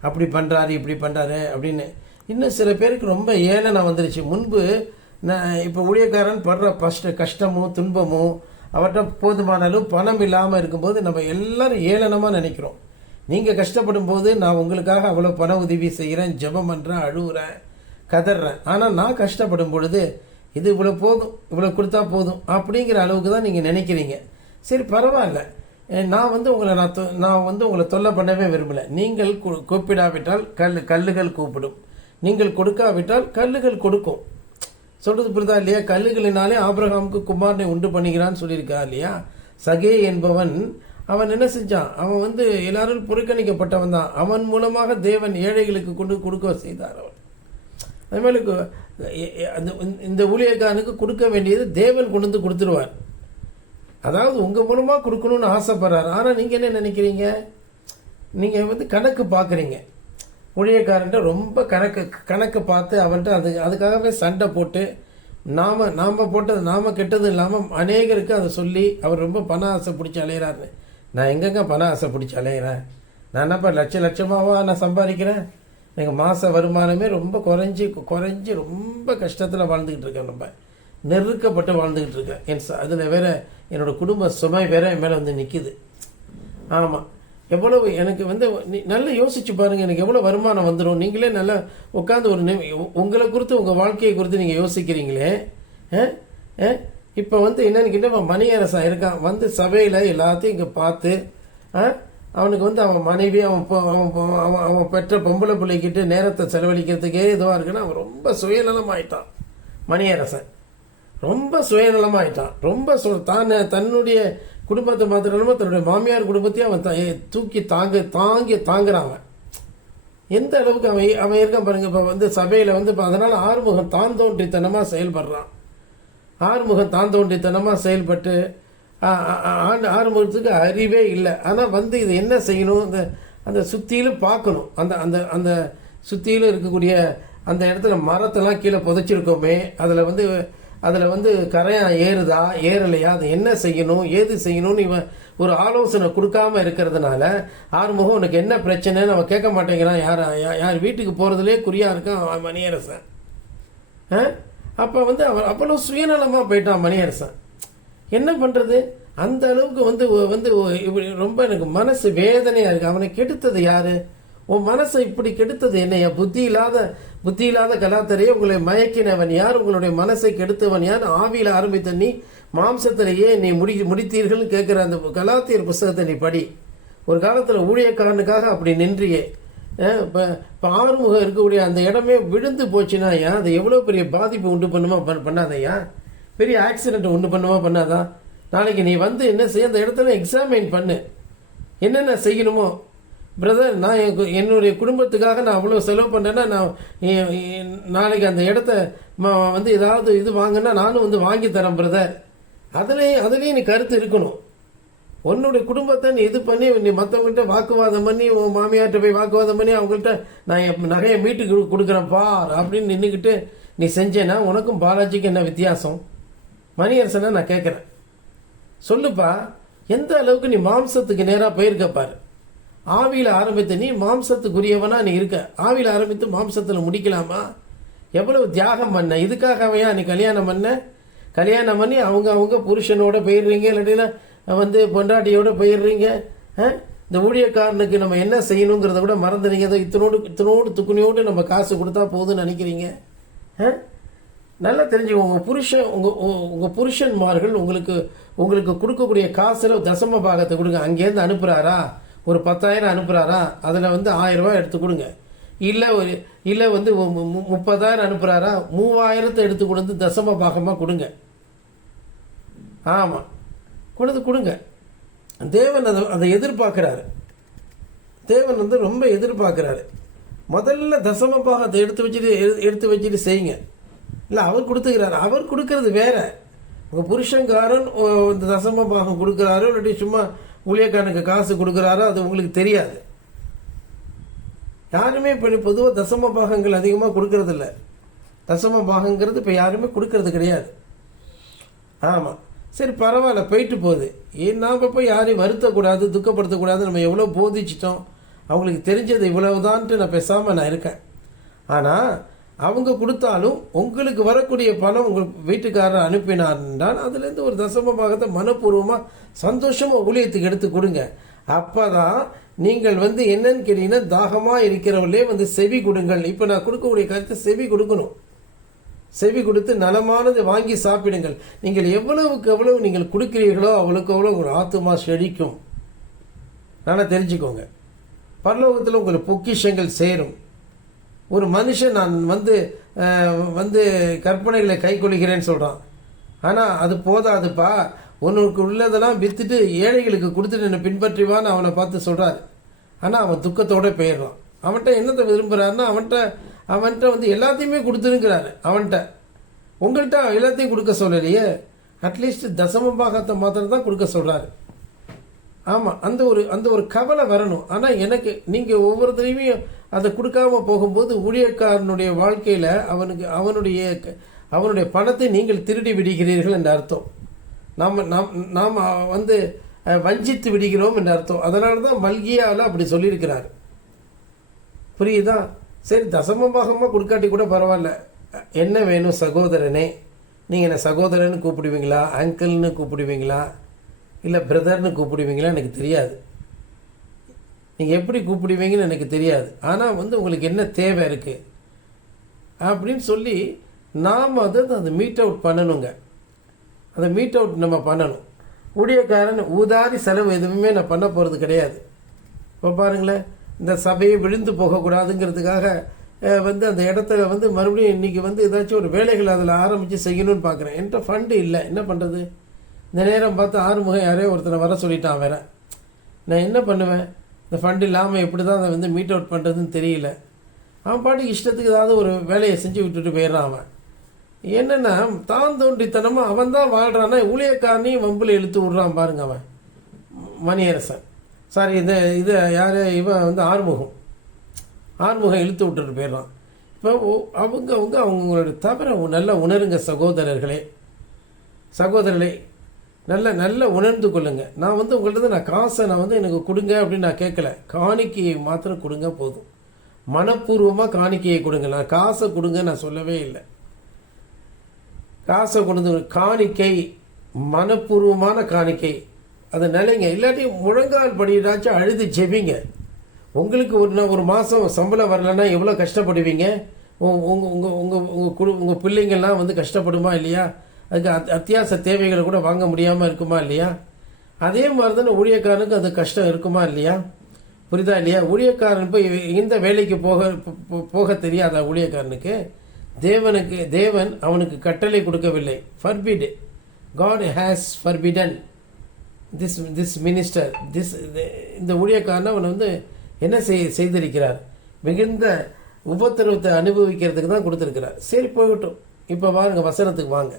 அப்படி பண்ணுறாரு இப்படி பண்ணுறாரு அப்படின்னு. இன்னும் சில பேருக்கு ரொம்ப ஏளனம் வந்துருச்சு. முன்பு இப்போ ஊழியக்காரன் படுற கஷ்டமும் துன்பமும் அவர்கிட்ட போதுமான அளவு பணம் இல்லாமல் இருக்கும்போது நம்ம எல்லாரும் ஏளனமாக நினைக்கிறோம். நீங்கள் கஷ்டப்படும் போது நான் உங்களுக்காக அவ்வளோ பண உதவி செய்கிறேன், ஜெபம் பண்ணுறேன், அழுகுறேன், கதறேன். ஆனால் நான் கஷ்டப்படும் பொழுது இது இவ்வளோ போதும், இவ்வளோ கொடுத்தா போதும் அப்படிங்கிற அளவுக்கு தான் நீங்கள் நினைக்கிறீங்க. சரி, பரவாயில்ல. நான் வந்து உங்களை தொல்லை பண்ணவே விரும்பலை. நீங்கள் கூப்பிடாவிட்டால் கல்லுகள் கூப்பிடும், நீங்கள் கொடுக்காவிட்டால் கல்லுகள் கொடுக்கும். சொல்கிறது புரிதா இல்லையா? கல்லுகளினாலே ஆபிரகாமுக்கு குமாரனை உண்டு பண்ணிக்கிறான்னு சொல்லியிருக்கா இல்லையா? சகே என்பவன் அவன் என்ன செஞ்சான்? அவன் வந்து எல்லாரும் புறக்கணிக்கப்பட்டவன் தான். அவன் மூலமாக தேவன் ஏழைகளுக்கு கொண்டு கொடுக்க செய்தார். அவன் அதுமாதிரி இந்த ஊழியக்காரனுக்கு கொடுக்க வேண்டியது தேவன் கொண்டு வந்து கொடுத்துருவார். அதாவது உங்கள் மூலமாக கொடுக்கணும்னு ஆசைப்படுறாரு. ஆனால் நீங்கள் என்ன நினைக்கிறீங்க? நீங்கள் வந்து கணக்கு பார்க்குறீங்க. ஊழியக்காரன்ட்ட ரொம்ப கணக்கு பார்த்து அவன்கிட்ட அதுக்காகவே சண்டை போட்டு நாம் போட்டது நாம் கெட்டது இல்லாமல் அநேகருக்கு அதை சொல்லி அவர் ரொம்ப பண ஆசை பிடிச்சி அலையிறாரு. நான் எங்கெங்க பண ஆசை பிடிச்சி அலையிறேன்? நான் என்னப்பா லட்சமாவா நான் சம்பாதிக்கிறேன்? எங்கள் மாத வருமானமே ரொம்ப குறைஞ்சி ரொம்ப கஷ்டத்தில் வாழ்ந்துக்கிட்டு இருக்கேன். ரொம்ப நெருக்கப்பட்டு வாழ்ந்துக்கிட்டு இருக்கேன். அதில் வேற என்னோடய குடும்ப சுமை வேற என் மேலே வந்து நிற்கிது. ஆமாம், எவ்வளவு எனக்கு வந்து நல்லா யோசிச்சு பாருங்கள், எனக்கு எவ்வளோ வருமானம் வந்துடும். நீங்களே நல்லா உட்காந்து உங்களை குறித்து உங்கள் வாழ்க்கையை குறித்து நீங்கள் யோசிக்கிறீங்களே. இப்போ வந்து என்னன்னு கேட்டால் மணியரசன் இருக்கான், வந்து சபையில் எல்லாத்தையும் இங்கே பார்த்து அவனுக்கு வந்து அவன் மனைவி அவன் பெற்ற பொம்பளை பிள்ளைக்கிட்டு நேரத்தை செலவழிக்கிறதுக்கே இதுவாக இருக்குன்னா அவன் ரொம்ப சுயநலமாயிட்டான். மணியரசன் ரொம்ப சுயநலமாயிட்டான். ரொம்ப தன்னுடைய குடும்பத்தை மாத்திரமா தன்னுடைய மாமியார் குடும்பத்தையும் அவன் தூக்கி தாங்குறான். எந்த அளவுக்கு அவன் இருக்கான் பாருங்க. இப்போ வந்து சபையில் வந்து அதனால ஆறுமுகம் தான் தோன்றித்தனமாக செயல்படுறான். ஆறுமுகம் தான் தோன்றித்தனமாக செயல்பட்டு ஆறுமுகத்துக்கு அறிவே இல்லை. ஆனால் வந்து இது என்ன செய்யணும், அந்த சுற்றிலும் பார்க்கணும். அந்த சுற்றிலும் இருக்கக்கூடிய அந்த இடத்துல மரத்தெல்லாம் கீழே புதைச்சிருக்கோமே, அதில் வந்து அதில் வந்து கரையான் ஏறுதா ஏறலையா, அது என்ன செய்யணும் ஏது செய்யணும்னு இவன் ஒரு ஆலோசனை கொடுக்காம இருக்கிறதுனால ஆறுமுகம் உனக்கு என்ன பிரச்சனைன்னு அவன் கேட்க மாட்டேங்கிறான். யார் வீட்டுக்கு போகிறதுலே குறியாக இருக்கான் மணியரசன். அப்போ வந்து அவன் அவ்வளோ சுயநலமாக போயிட்டான் மணியரசன். என்ன பண்ணுறது, அந்த அளவுக்கு வந்து இப்படி ரொம்ப எனக்கு மனசு வேதனையாக இருக்குது. அவனை கெடுத்தது யாரு? உன் மனசை இப்படி கெடுத்தது என்னையா? புத்தி இல்லாத கலாத்தரையே உங்களை மயக்கினவன் யார்? உங்களுடைய மனசை கெடுத்தவன் யார்? ஆவியில் ஆரம்பித்த நீ மாம்சத்திலேயே நீ முடித்தீர்கள் கேட்குற அந்த கலாத்தியர் புஸ்தகத்தை நீ படி. ஒரு காலத்தில் ஊழியக்காரனுக்காக அப்படி நின்றியே. இப்போ ஆறுமுகம் இருக்கக்கூடிய அந்த இடமே விழுந்து போச்சுன்னா ஐயா, அது எவ்வளோ பெரிய பாதிப்பு உண்டு பண்ணுமா பண்ணாதையா? பெரிய ஆக்சிடென்ட் உண்டு பண்ணுமா பண்ணாதா? நாளைக்கு நீ வந்து என்ன செய்ய, அந்த இடத்துல எக்ஸாமைன் பண்ணு, என்னென்ன செய்யணுமோ. பிரதர், நான் என்னுடைய குடும்பத்துக்காக நான் அவ்வளோ செலவு பண்ணேன்னா நான் நாளைக்கு அந்த இடத்த வந்து ஏதாவது இது வாங்கினா நானும் வந்து வாங்கி தரேன் பிரதர். அதுலேயும் நீ கருத்து இருக்கணும். உன்னுடைய குடும்பத்தை நீ இது பண்ணி நீ மற்றவங்கள்ட்ட வாக்குவாதம் பண்ணி உன் மாமியார்கிட்ட போய் வாக்குவாதம் பண்ணி அவங்கள்ட்ட நான் என் நகையை மீட்டுக்கு கொடுக்குறேன் பார் அப்படின்னு நின்றுக்கிட்டு நீ செஞ்சேன்னா உனக்கும் பாலாஜிக்கு என்ன வித்தியாசம்? மணியரசனை நான் கேட்குறேன், சொல்லுப்பா, எந்த அளவுக்கு நீ மாம்சத்துக்கு நேராக போயிருக்க பாரு. ஆவியில் ஆரம்பித்து நீ மாம்சத்துக்குரியவனா நீ இருக்க. ஆவியில் ஆரம்பித்து மாம்சத்தில் முடிக்கலாமா? எவ்வளவு தியாகம் பண்ண இதுக்காகவையா நீ கல்யாணம் பண்ண? கல்யாணம் பண்ணி அவங்க புருஷனோட போயிடுறீங்க, இல்லாட்டினா வந்து பொண்டாட்டியோட போயிடுறீங்க. இந்த ஊழியக்காரனுக்கு நம்ம என்ன செய்யணுங்கிறத கூட மறந்துறீங்க. அதை இத்தனோடு துக்குனியோடு நம்ம காசு கொடுத்தா போதுன்னு நினைக்கிறீங்க. நல்லா தெரிஞ்சுக்கோங்க, உங்கள் புருஷன்மார்கள் உங்களுக்கு கொடுக்கக்கூடிய காசில் தசம பாகத்தை கொடுங்க. அங்கேருந்து அனுப்புகிறாரா, ஒரு 10,000 அனுப்புகிறாரா, அதில் வந்து 1000 ரூபாய் எடுத்து கொடுங்க. இல்லை வந்து 30,000 அனுப்புகிறாரா, 3,000 எடுத்து கொடுத்து தசம பாகமாக கொடுங்க. ஆமாம், கொடுங்க. தேவன் அதை எதிர்பார்க்குறாரு. தேவன் வந்து ரொம்ப எதிர்பார்க்குறாரு. முதல்ல தசம பாகத்தை எடுத்து வச்சுட்டு செய்யுங்க. இல்லை, அவர் கொடுத்துக்கிறாரு. அவர் கொடுக்கறது வேற. உங்கள் புருஷன்காரன் இந்த தசம பாகம் கொடுக்குறாரோ இல்லாட்டி சும்மா ஊழியக்காரனுக்கு காசு கொடுக்குறாரோ அது உங்களுக்கு தெரியாது. யாருமே இப்போ பொதுவாக தசம பாகங்கள் அதிகமாக கொடுக்கறதில்ல. தசம பாகங்கிறது இப்போ யாருமே கொடுக்கறது கிடையாது. ஆமாம், சரி பரவாயில்ல, போயிட்டு போகுது. நாம் போய் யாரையும் வருத்தக்கூடாது, துக்கப்படுத்தக்கூடாது. நம்ம எவ்வளோ போதிச்சிட்டோம், அவங்களுக்கு தெரிஞ்சது இவ்வளவுதான்ட்டு நான் பேசாமல் நான் இருக்கேன். ஆனால் அவங்க கொடுத்தாலும் உங்களுக்கு வரக்கூடிய பணம் உங்கள் வீட்டுக்காரர் அனுப்பினார் என்றால் அதுலேருந்து ஒரு தசம பாகத்தை மனப்பூர்வமாக சந்தோஷமாக ஊழியத்துக்கு எடுத்து கொடுங்க. அப்போ தான் நீங்கள் வந்து என்னன்னு கேட்டீங்கன்னா, தாகமாக இருக்கிறவர்களே வந்து செவி கொடுங்கள். இப்போ நான் கொடுக்கக்கூடிய கருத்தை செவி கொடுக்கணும். செவி கொடுத்து நலமானது வாங்கி சாப்பிடுங்கள். நீங்கள் எவ்வளவுக்கு எவ்வளவு நீங்கள் கொடுக்கிறீர்களோ அவ்வளோக்கு அவ்வளோ உங்கள் ஆத்துமா செழிக்கும். நல்லா தெரிஞ்சுக்கோங்க, பரலோகத்தில் உங்களுக்கு பொக்கிஷங்கள் சேரும். ஒரு மனுஷன் நான் வந்து கற்பனைகளை கை கொள்கிறேன்னு சொல்கிறான். ஆனால் அது போதாதுப்பா, உனக்கு உள்ளதெல்லாம் விற்றுட்டு ஏழைகளுக்கு கொடுத்துட்டு என்னை பின்பற்றிவான்னு அவனை பார்த்து சொல்கிறாரு. ஆனால் அவன் துக்கத்தோடு போயிடுறான். அவன்கிட்ட என்னத்தை விரும்புகிறாருன்னா அவன்கிட்ட வந்து எல்லாத்தையுமே கொடுத்துருங்கிறாரு. அவன்கிட்ட உங்கள்கிட்ட எல்லாத்தையும் கொடுக்க சொல்லலையே, அட்லீஸ்ட் தசம பாகத்தை மாத்திரம் தான் கொடுக்க சொல்கிறாரு. ஆமாம், அந்த ஒரு கவலை வரணும். ஆனால் எனக்கு நீங்கள் ஒவ்வொருத்தரையுமே அதை கொடுக்காம போகும்போது ஊழியக்காரனுடைய வாழ்க்கையில் அவனுடைய பணத்தை நீங்கள் திருடி விடுகிறீர்கள் என்ற அர்த்தம். நாம் வந்து வஞ்சித்து விடுகிறோம் என்ற அர்த்தம். அதனால தான் மல்கியாவில் அப்படி சொல்லியிருக்கிறார். புரியுதா? சரி, தசம பாகமாக கொடுக்காட்டி கூட பரவாயில்ல. என்ன வேணும் சகோதரனே? நீங்கள் என்ன சகோதரன்னு கூப்பிடுவீங்களா, அங்கிள்னு கூப்பிடுவீங்களா, இல்லை பிரதர்னு கூப்பிடுவீங்களா எனக்கு தெரியாது. நீங்கள் எப்படி கூப்பிடுவீங்கன்னு எனக்கு தெரியாது. ஆனால் வந்து உங்களுக்கு என்ன தேவை இருக்குது அப்படின்னு சொல்லி நாம் அதை மீட் அவுட் பண்ணணுங்க. அதை மீட் அவுட் நம்ம பண்ணணும். ஊழியக்காரன் ஊதாரி செலவு எதுவுமே நான் பண்ண போகிறது கிடையாது. இப்போ பாருங்களேன், இந்த சபையை விழுந்து போகக்கூடாதுங்கிறதுக்காக வந்து அந்த இடத்துல வந்து மறுபடியும் இன்றைக்கி வந்து ஏதாச்சும் ஒரு வேலைகள் அதில் ஆரம்பித்து செய்யணும்னு பார்க்குறேன். என்கிட்ட ஃபண்டு இல்லை, என்ன பண்ணுறது? இந்த நேரம் பார்த்து ஆறுமுகம் யாரையோ ஒருத்தனை வர சொல்லிட்டான் வேற. நான் என்ன பண்ணுவேன்? இந்த ஃபண்டு இல்லாமல் எப்படி தான் அதை வந்து மீட் அவுட் பண்ணுறதுன்னு தெரியல. அவன் பாட்டுக்கு இஷ்டத்துக்கு ஏதாவது ஒரு வேலையை செஞ்சு விட்டுட்டு போயிடுறான். அவன் என்னென்னா தான் தோன்றித்தனமாக அவன் தான் வாழ்கிறான்னா ஊழியக்காரனையும் வம்பில் இழுத்து விட்றான் பாருங்க. அவன் மணியரசன், சாரி, இது யார் இவன் வந்து ஆறுமுகம் இழுத்து விட்டுட்டு போயிடுறான். இப்போ அவங்களோட தவறை நல்லா உணருங்க சகோதரர்களே, நல்ல உணர்ந்து கொள்ளுங்க. நான் உங்கள்கிட்ட நான் காசை எனக்கு கொடுங்க அப்படின்னு நான் கேட்கல. காணிக்கையை மாத்திரம் கொடுங்க போதும். மனப்பூர்வமாக காணிக்கையை கொடுங்க. நான் காசை கொடுங்க நான் சொல்லவே இல்லை. காசை கொடுத்து காணிக்கை, மனப்பூர்வமான காணிக்கை, அதை நிலைங்க. இல்லாட்டி முழங்கால் படியாச்சும் அழுது ஜெபிங்க. உங்களுக்கு ஒரு மாதம் சம்பளம் வரலன்னா எவ்வளோ கஷ்டப்படுவீங்க? உங்கள் பிள்ளைங்கள்லாம் கஷ்டப்படுமா இல்லையா? அதுக்கு அத்தியாவசிய தேவைகளை கூட வாங்க முடியாமல் இருக்குமா இல்லையா? அதே மாதிரி தானே ஊழியக்காரனுக்கு அது கஷ்டம் இருக்குமா இல்லையா? புரியுதா இல்லையா? ஊழியக்காரன் போய் இந்த வேலைக்கு போக தெரியாதா ஊழியக்காரனுக்கு? தேவன் அவனுக்கு கட்டளை கொடுக்கவில்லை. Forbid. God has forbidden this minister. இந்த ஊழியக்காரன் அவன் என்ன செய்திருக்கிறார்? மிகுந்த உபத்திரவத்தை அனுபவிக்கிறதுக்கு தான் கொடுத்துருக்கிறார். சரி, போகட்டும். இப்போ வாருங்க, வசனத்துக்கு வாங்க.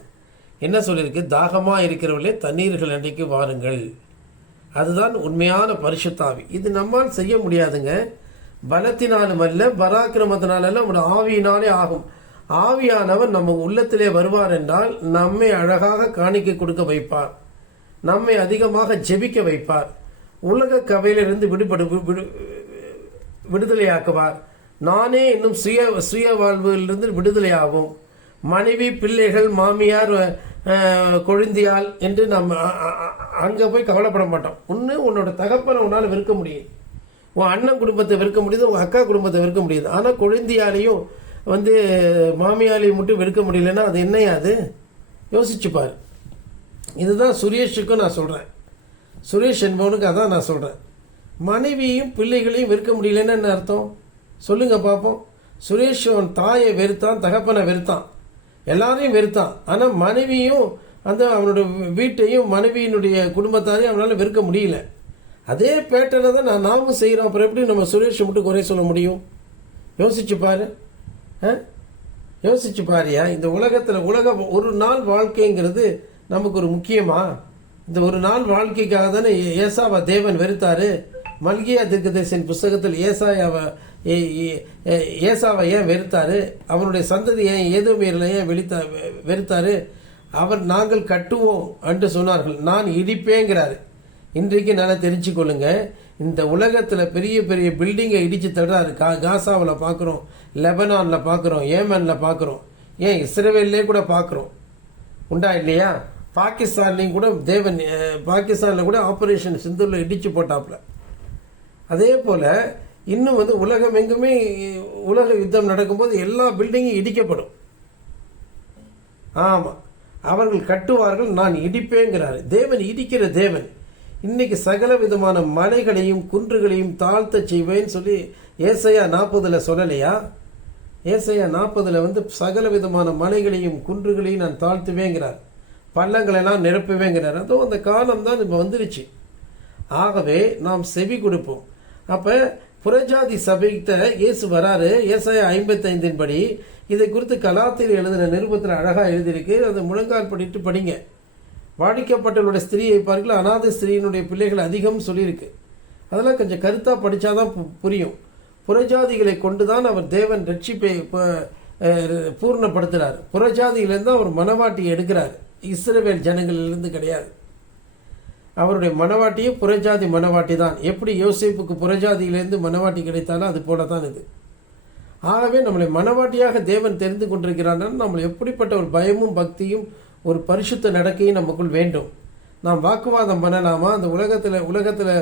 என்ன சொல்லியிருக்கு? தாகமாக இருக்கிறவர்களே தண்ணீர்கள் அன்றைக்கு வாருங்கள். அதுதான் உண்மையான பரிசுத்தாவி. இது நம்மால் செய்ய முடியாதுங்க. பலத்தினாலும் அல்ல, பராக்கிரமத்தினால அல்ல, நம்முடைய ஆவியினாலே ஆகும். ஆவியானவர் நம்ம உள்ளத்திலே வருவார் என்றால் நம்மை அழகாக காணிக்கை கொடுக்க வைப்பார், நம்மை அதிகமாக ஜெபிக்க வைப்பார், உலக கவையிலிருந்து விடுதலையாக்குவார். நானே இன்னும் சுய வாழ்விலிருந்து விடுதலையாகும். மனைவி, பிள்ளைகள், மாமியார், கொழுந்தியால் என்று நம்ம அங்கே போய் கவலைப்பட மாட்டோம். உன்னோட தகப்பனை உன்னால் வெறுக்க முடியும், உன் அண்ணன் குடும்பத்தை வெறுக்க முடியுது, உங்கள் அக்கா குடும்பத்தை வெறுக்க முடியுது. ஆனால் கொழுந்தியாலையும் மாமியாலையும் மட்டும் வெறுக்க முடியலன்னா அது என்னையாது? யோசிச்சுப்பார். இதுதான் சுரேஷுக்கும் நான் சொல்கிறேன். சுரேஷ் என்பவனுக்கு அதான் நான் சொல்கிறேன். மனைவியையும் பிள்ளைகளையும் வெறுக்க முடியலன்னு என்ன அர்த்தம் சொல்லுங்க பார்ப்போம். சுரேஷ் அவன் தாயை வெறுத்தான், தகப்பனை வெறுத்தான், எல்லாரையும் வெறுத்தான். ஆனால் மனைவியும் அவனுடைய வீட்டையும் மனைவியினுடைய குடும்பத்தாரையும் அவனால் வெறுக்க முடியல. அதே பேட்டர்னை தான் நாமும் செய்கிறோம். அப்புறம் எப்படி நம்ம சுரேஷை மட்டும் குறை சொல்ல முடியும்? யோசிச்சு பாரு. யோசிச்சு பாரியா? இந்த உலகத்தில் ஒரு நாள் வாழ்க்கைங்கிறது நமக்கு ஒரு முக்கியமா? இந்த ஒரு நாள் வாழ்க்கைக்காக தானே ஏசாவா தேவன் வெறுத்தாரு. மல்கியா தீர்க்கதரிசியின் புஸ்தகத்தில் ஏசாவை ஏன் வெறுத்தாரு? அவனுடைய சந்ததி ஏன் ஏதோமியர்களை ஏன் வெறுத்தாரு? நாங்கள் கட்டுவோம் என்று சொன்னார்கள், நான் இடிப்பேங்கிறாரு. இன்றைக்கு நல்லா தெரிஞ்சுக்கொள்ளுங்க, இந்த உலகத்தில் பெரிய பெரிய பில்டிங்கை இடித்து தடுறாரு. காசாவில் பார்க்குறோம், லெபனானில் பார்க்குறோம், ஏமனில் பார்க்குறோம், ஏன் இஸ்ரேலிலே கூட பார்க்குறோம். உண்டா இல்லையா? பாகிஸ்தான்லையும் கூட பாகிஸ்தானில் கூட ஆபரேஷன் சிந்தூரில் இடித்து போட்டாப்புல. அதே போல் இன்னும் உலகம் எங்குமே உலக யுத்தம் நடக்கும்போது எல்லா பில்டிங்கும் இடிக்கப்படும். ஆமாம், அவர்கள் கட்டுவார்கள், நான் இடிப்பேங்கிறாரு. தேவன் இடிக்கிற தேவன். இன்னைக்கு சகல விதமான மலைகளையும் குன்றுகளையும் தாழ்த்த செய்வேன்னு சொல்லி ஏசாயா 40 சொல்லலையா? ஏசாயா 40 சகல விதமான மலைகளையும் குன்றுகளையும் நான் தாழ்த்துவேங்கிறார், பள்ளங்களெல்லாம் நிரப்புவேங்கிறார். அதுவும் அந்த காலம் தான் இப்போ வந்துருச்சு. ஆகவே நாம் செவி கொடுப்போம். அப்போ புறஜாதி சபைக்கிட்ட இயேசு வராரு. ஏசாயா 55 படி இதை குறித்து கலாத்தில் எழுதின நிருபத்தில் அழகாக எழுதியிருக்கு. அதை முழங்கால் படிட்டு படிங்க. வாடிக்கப்பட்டவருடைய ஸ்திரீயை பார்க்கல, அநாத ஸ்திரீயினுடைய பிள்ளைகள் அதிகம் சொல்லியிருக்கு. அதெல்லாம் கொஞ்சம் கருத்தாக படித்தாதான் புரியும். புறஜாதிகளை கொண்டு தான் அவர் தேவன் ரட்சிப்பை பூர்ணப்படுத்துகிறார். புறஜாதியிலேருந்து அவர் மனவாட்டியை எடுக்கிறார், இஸ்ரவேல் ஜனங்களிலிருந்து கிடையாது. அவருடைய மனவாட்டியே புறஜாதி மனவாட்டி தான். எப்படி யோசேப்புக்கு புறஜாதியிலேருந்து மனவாட்டி கிடைத்தாலும் அது போல தான் இது. ஆகவே நம்மளை மனவாட்டியாக தேவன் தெரிந்து கொண்டிருக்கிறார். நம்மளை எப்படிப்பட்ட ஒரு பயமும் பக்தியும் ஒரு பரிசுத்த நடக்கையும் நமக்குள் வேண்டும். நாம் வாக்குவாதம் பண்ணலாமா? அந்த உலகத்தில்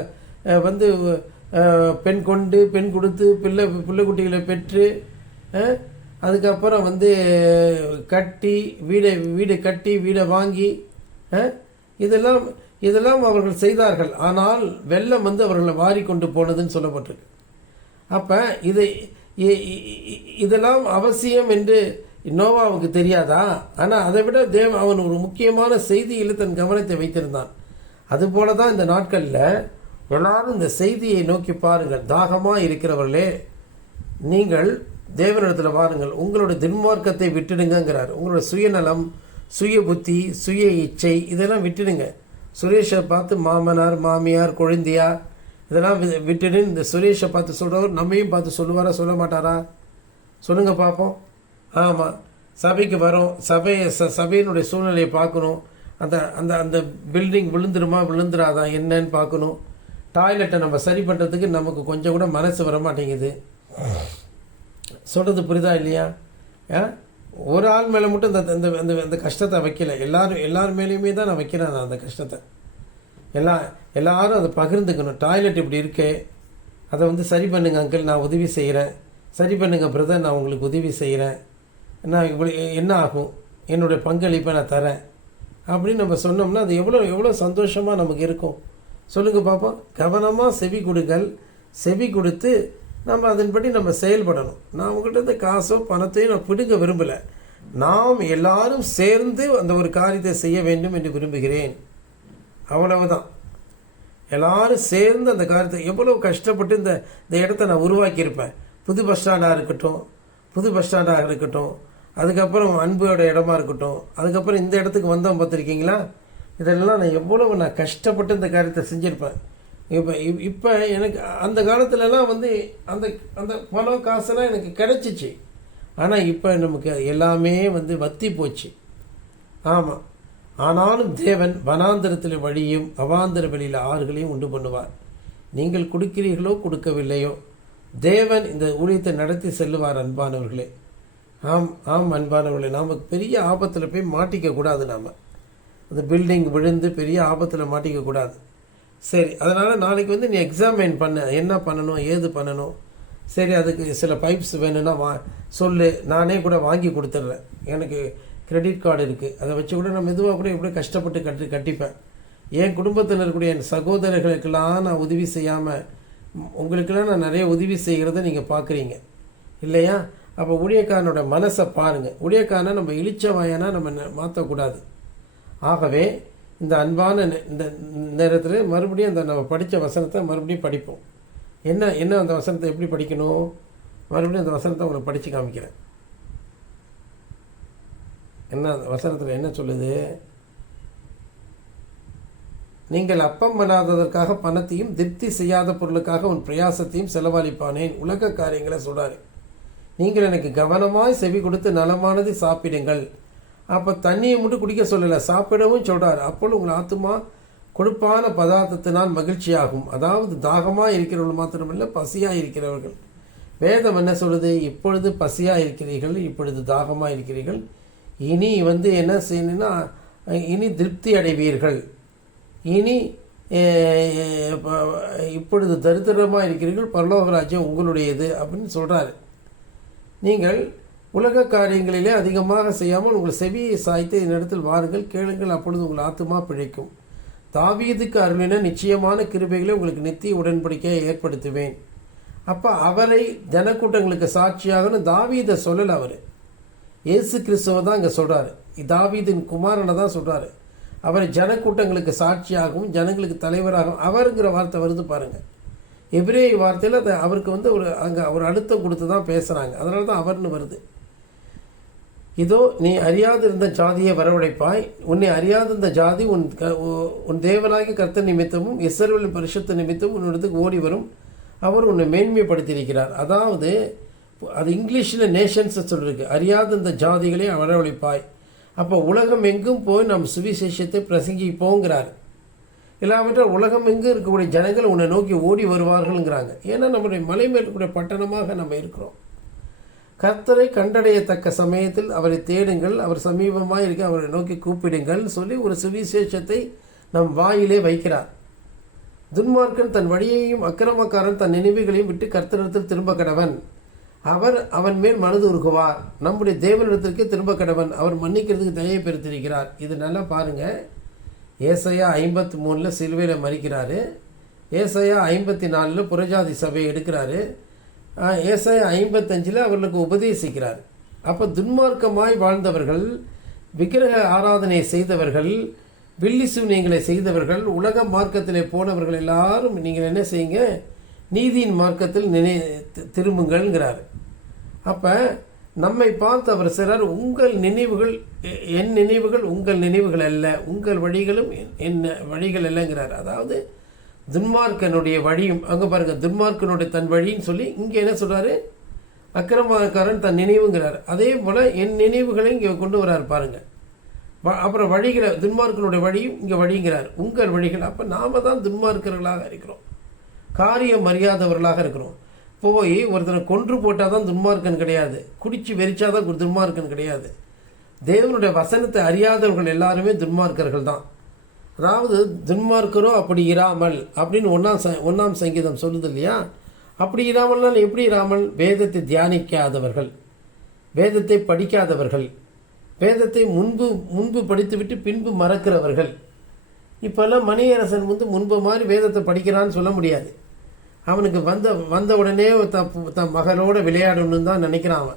பெண் கொண்டு பெண் கொடுத்து பிள்ளை குட்டிகளை பெற்று அதுக்கப்புறம் கட்டி வீடை கட்டி வீடை வாங்கி இதெல்லாம் அவர்கள் செய்தார்கள். ஆனால் வெள்ளம் அவர்களை வாரி கொண்டு போனதுன்னு சொல்லப்பட்டிருக்கு. அப்போ இதெல்லாம் அவசியம் என்று நோவாவுக்கு தெரியாதா? ஆனால் அதை விட அவன் ஒரு முக்கியமான செய்தியில் தன் கவனத்தை வைத்திருந்தான். அதுபோல தான் இந்த நாட்களில் எல்லாரும் இந்த செய்தியை நோக்கி பாருங்கள். தாகமாக இருக்கிறவர்களே, நீங்கள் தேவனிடத்தில் பாருங்கள், உங்களோட துன்மார்க்கத்தை விட்டுடுங்கிறார். உங்களோட சுயநலம், சுய புத்தி, சுய இச்சை இதெல்லாம் விட்டுடுங்க. சுரேஷை பார்த்து மாமனார், மாமியார், கொழுந்தியார் இதெல்லாம் விட்டுடு. இந்த சுரேஷை பார்த்து சொல்கிறவர் நம்மையும் பார்த்து சொல்லுவாரா, சொல்ல மாட்டாரா? சொல்லுங்கள் பார்ப்போம். ஆமாம், சபைக்கு வரோம், சபையினுடைய சூழ்நிலையை பார்க்கணும். அந்த அந்த அந்த பில்டிங் விழுந்துராதா என்னன்னு பார்க்கணும். டாய்லெட்டை நம்ம சரி பண்ணுறதுக்கு நமக்கு கொஞ்சம் கூட மனசு வர மாட்டேங்குது. சொல்கிறது புரியுதா இல்லையா? ஒரு ஆள் மேலே மட்டும் இந்த இந்த இந்த கஷ்டத்தை வைக்கல, எல்லார் மேலேயுமே தான் நான் வைக்கிறேன் அந்த கஷ்டத்தை. எல்லாரும் அதை பகிர்ந்துக்கணும். டாய்லெட் இப்படி இருக்கே, அதை வந்து சரி பண்ணுங்க அங்கிள், நான் உதவி செய்கிறேன். சரி பண்ணுங்க பிரதர், நான் உங்களுக்கு உதவி செய்கிறேன். நான் இப்படி என்ன ஆகும், என்னுடைய பங்களிப்பை நான் தரேன் அப்படின்னு நம்ம சொன்னோம்னா அது எவ்வளோ சந்தோஷமாக நமக்கு இருக்கும். சொல்லுங்கள் பார்ப்போம். கவனமாக செவி கொடுங்கள். செவி கொடுத்து நம்ம அதன்படி நம்ம செயல்படணும். நான் உங்கள்கிட்ட காசோ பணத்தையும் நான் பிடுங்க விரும்பலை. நாம் எல்லாரும் சேர்ந்து அந்த ஒரு காரியத்தை செய்ய வேண்டும் என்று விரும்புகிறேன். அவ்வளவுதான். எல்லாரும் சேர்ந்து அந்த காரியத்தை எவ்வளோ கஷ்டப்பட்டு இந்த இடத்த நான் உருவாக்கியிருப்பேன். புது பஸ் ஸ்டாண்டாக இருக்கட்டும், அதுக்கப்புறம் அன்போட இடமா இருக்கட்டும், அதுக்கப்புறம் இந்த இடத்துக்கு வந்தோம் பார்த்துருக்கீங்களா, இதெல்லாம் நான் கஷ்டப்பட்டு இந்த காரியத்தை செஞ்சுருப்பேன். இப்போ எனக்கு அந்த காலத்துலலாம் வந்து அந்த அந்த பணம் காசெல்லாம் எனக்கு கிடைச்சிச்சு. ஆனால் இப்போ நமக்கு எல்லாமே வந்து வத்தி போச்சு. ஆமாம், ஆனாலும் தேவன் வனாந்திரத்தில் வழியும் அவாந்திர வெளியில் ஆறுகளையும் உண்டு பண்ணுவார். நீங்கள் கொடுக்கிறீர்களோ கொடுக்கவில்லையோ, தேவன் இந்த ஊழியத்தை நடத்தி செல்லுவார். அன்பானவர்களே, ஆம் அன்பானவர்களே, நாம் பெரிய ஆபத்தில் போய் மாட்டிக்கக்கூடாது. நாம் அந்த பில்டிங் விழுந்து பெரிய ஆபத்தில் மாட்டிக்கக்கூடாது. சரி, அதனால் நாளைக்கு வந்து நீ எக்ஸாமின் பண்ண, என்ன பண்ணணும் ஏது பண்ணணும். சரி, அதுக்கு சில பைப்ஸ் வேணும்னா சொல்லு, நானே கூட வாங்கி கொடுத்துட்றேன். எனக்கு கிரெடிட் கார்டு இருக்குது, அதை வச்சு கூட நான் மெதுவாக கூட எப்படி கஷ்டப்பட்டு கட்டிப்பேன். என் குடும்பத்தில் இருக்கக்கூடிய என் சகோதரர்களுக்கெல்லாம் நான் உதவி செய்யாமல் உங்களுக்கெல்லாம் நான் நிறைய உதவி செய்கிறத நீங்கள் பார்க்குறீங்க இல்லையா? அப்போ ஊழியக்காரனோட மனசை பாருங்கள். ஊழியக்காரனை நம்ம இழிச்சவாயனா நம்ம மாற்றக்கூடாது. ஆகவே இந்த அன்பான இந்த நேரத்தில் மறுபடியும் அந்த நம்ம படித்த வசனத்தை மறுபடியும் படிப்போம். என்ன அந்த வசனத்தை எப்படி படிக்கணும்? மறுபடியும் அந்த வசனத்தை உங்களுக்கு படித்து காமிக்கிறேன். என்ன அந்த வசனத்தில் என்ன சொல்லுது? நீங்கள் அப்பம் பண்ணாததற்காக பணத்தையும் திருப்தி செய்யாத பொருளுக்காக உன் பிரயாசத்தையும் செலவழிப்பானேன். உலக காரியங்களை சொல்கிறாரு. நீங்கள் எனக்கு கவனமாய் செவி கொடுத்து நலமானது சாப்பிடுங்கள். அப்போ தண்ணியை மட்டும் குடிக்க சொல்லலை, சாப்பிடவும் சொல்கிறார். அப்பொழுது உங்கள் ஆத்துமா கொழுப்பான பதார்த்தத்தினால் மகிழ்ச்சியாகும். அதாவது தாகமாக இருக்கிறவர்கள் மாத்திரமில்லை, பசியாக இருக்கிறவர்கள். வேதம் என்ன சொல்லுது? இப்பொழுது பசியாக இருக்கிறீர்கள், இப்பொழுது தாகமாக இருக்கிறீர்கள், இனி வந்து என்ன செய்யணும்னா இனி திருப்தி அடைவீர்கள், இனி இப்பொழுது தரித்திரமாக இருக்கிறீர்கள், பரலோக ராஜ்யம் உங்களுடையது அப்படின்னு சொல்கிறாரு. நீங்கள் உலக காரியங்களிலே அதிகமாக செய்யாமல் உங்கள் செவியை சாய்த்து என்னிடத்தில் வாருங்கள், கேளுங்கள், அப்பொழுது உங்கள் ஆத்துமா பிழைக்கும். தாவீதுக்கு அருளின நிச்சயமான கிருபைகளை உங்களுக்கு நித்திய உடன்படிக்கையை ஏற்படுத்துவேன். அப்போ அவரை ஜனக்கூட்டங்களுக்கு சாட்சியாகனு தாவீதை சொல்லலை, அவர் இயேசு கிறிஸ்துவை தான் இங்கே சொல்கிறாரு. தாவீதின் குமாரனை தான் சொல்கிறாரு. அவரை ஜனக்கூட்டங்களுக்கு சாட்சியாகவும் ஜனங்களுக்கு தலைவராகவும் அவருங்கிற வார்த்தை வருது பாருங்கள். எபிரேய வார்த்தையில் அதை அவருக்கு வந்து அவர் அழுத்தம் கொடுத்து தான் பேசுகிறாங்க. அதனால தான் அவர்னு வருது. இதோ நீ அறியாதிருந்த ஜாதியை வரவழைப்பாய், உன்னை அறியாதிருந்த ஜாதி உன் தேவனாகிய கர்த்தர் நிமித்தமும் இஸ்ரவேலின் பரிசுத்த நிமித்தமும் உன்னிடத்துக்கு ஓடி வரும். அவர் உன்னை மேன்மைப்படுத்தியிருக்கிறார். அதாவது அது இங்கிலீஷில் நேஷன்ஸ் சொல்லிருக்கு. அறியாதிருந்த ஜாதிகளை வரவழைப்பாய். அப்போ உலகம் எங்கும் போய் நம் சுவிசேஷத்தை பிரசங்கிப்போங்கிறார். இல்லாவிட்டால் உலகம் எங்கும் இருக்கக்கூடிய ஜனங்கள் உன்னை நோக்கி ஓடி வருவார்கள்ங்கிறாங்க. ஏன்னா நம்முடைய மலை மேல் இருக்கக்கூடிய பட்டணமாக நம்ம இருக்கிறோம். கர்த்தரை கண்டடையத்தக்க சமயத்தில் அவரை தேடுங்கள், அவர் சமீபமாக இருக்க அவரை நோக்கி கூப்பிடுங்கள் சொல்லி ஒரு சுவிசேஷத்தை நம் வாயிலே வைக்கிறார். துன்மார்க்கன் தன் வழியையும் அக்கிரமக்காரன் தன் நினைவுகளையும் விட்டு கர்த்தரிடத்தில் திரும்ப கடவன், அவர் அவன் மேல் மனது உருகுவார். நம்முடைய தேவனிடத்திற்கு திரும்ப கடவன், அவர் மன்னிக்கிறதுக்கு தயவை பெருத்திருக்கிறார். இது நல்லா பாருங்க. ஏசாயா 53 சிலுவையில் மறிக்கிறாரு. ஏசாயா 54 புறஜாதி சபையை எடுக்கிறாரு. ஏசாயா 55 அவர்களுக்கு உபதேசிக்கிறார். அப்போ துன்மார்க்கமாய் வாழ்ந்தவர்கள், விக்கிரக ஆராதனை செய்தவர்கள், வில்லி சூனியங்களை செய்தவர்கள், உலக மார்க்கத்திலே போனவர்கள் எல்லாரும் நீங்கள் என்ன செய்யுங்க, நீதியின் மார்க்கத்தில் திரும்புங்கள்ங்கிறார். அப்போ நம்மை பார்த்து அவர் சிலர் உங்கள் நினைவுகள் என் நினைவுகள் உங்கள் நினைவுகள் அல்ல, உங்கள் வழிகளும் என் வழிகள் அல்லங்கிறார். அதாவது துன்மார்க்கனுடைய வழியும், அங்கே பாருங்கள், துன்மார்க்கனுடைய தன் வழின்னு சொல்லி இங்கே என்ன சொல்கிறாரு, அக்கிரமக்காரன் தன் நினைவுங்கிறார். அதே போல் என் நினைவுகளை இங்கே கொண்டு வரார் பாருங்க. அப்புறம் வழிகளை, துன்மார்க்கனுடைய வழியும் இங்கே வழிங்கிறார், உங்கள் வழிகள். அப்போ நாம தான் துன்மார்க்கர்களாக இருக்கிறோம், காரியம் அறியாதவர்களாக இருக்கிறோம். போய் ஒருத்தனை கொன்று போட்டால் தான் துன்மார்க்கன் கிடையாது, குடிச்சு வெறிச்சாதான் துன்மார்க்கன் கிடையாது. தேவனுடைய வசனத்தை அறியாதவர்கள் எல்லாருமே துன்மார்க்கர்கள் தான். அதாவது துன்மார்க்கரோ அப்படி இராமல் அப்படின்னு ஒன்றாம் சங்கீதம் சொல்லுது இல்லையா? அப்படி இராமல்னால் எப்படி இராமல்? வேதத்தை தியானிக்காதவர்கள், வேதத்தை படிக்காதவர்கள், வேதத்தை முன்பு படித்துவிட்டு பின்பு மறக்கிறவர்கள். இப்போல்லாம் மணியரசன் முன்பு மாதிரி வேதத்தை படிக்கிறான்னு சொல்ல முடியாது. அவனுக்கு வந்த உடனே தன் மகளோட விளையாடணும்னு தான் நினைக்கிறான்.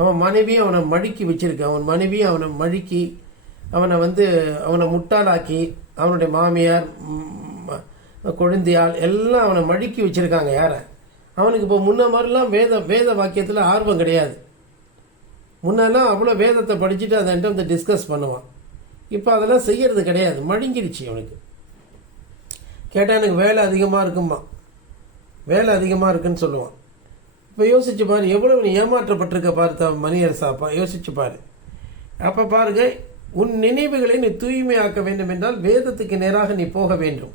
அவன் மனைவியும் அவனை மழுக்கி வச்சிருக்கு. அவன் மனைவியும் அவனை மழுக்கி அவனை முட்டாளாக்கி, அவனுடைய மாமியார் கொழுந்தியால் எல்லாம் அவனை மழுக்கி வச்சிருக்காங்க. யாரை? அவனுக்கு இப்போ முன்ன மாதிரிலாம் வேத வாக்கியத்தில் ஆர்வம் கிடையாது. முன்னெல்லாம் அவ்வளோ வேதத்தை படிச்சுட்டு அதை டிஸ்கஸ் பண்ணுவான். இப்போ அதெல்லாம் செய்யறது கிடையாது, மழுங்கிடுச்சு அவனுக்கு. கேட்டால் எனக்கு வேலை அதிகமாக இருக்குமா, வேலை அதிகமாக இருக்குன்னு சொல்லுவான். இப்போ யோசிச்சு பாரு, எவ்வளவு நீ ஏமாற்றப்பட்டிருக்க பார்த்த மணியரசாப்பா, யோசிச்சு பாரு. அப்போ பாருங்க, உன் நினைவுகளை நீ தூய்மையாக்க வேண்டும் என்றால் வேதத்துக்கு நேராக நீ போக வேண்டும்.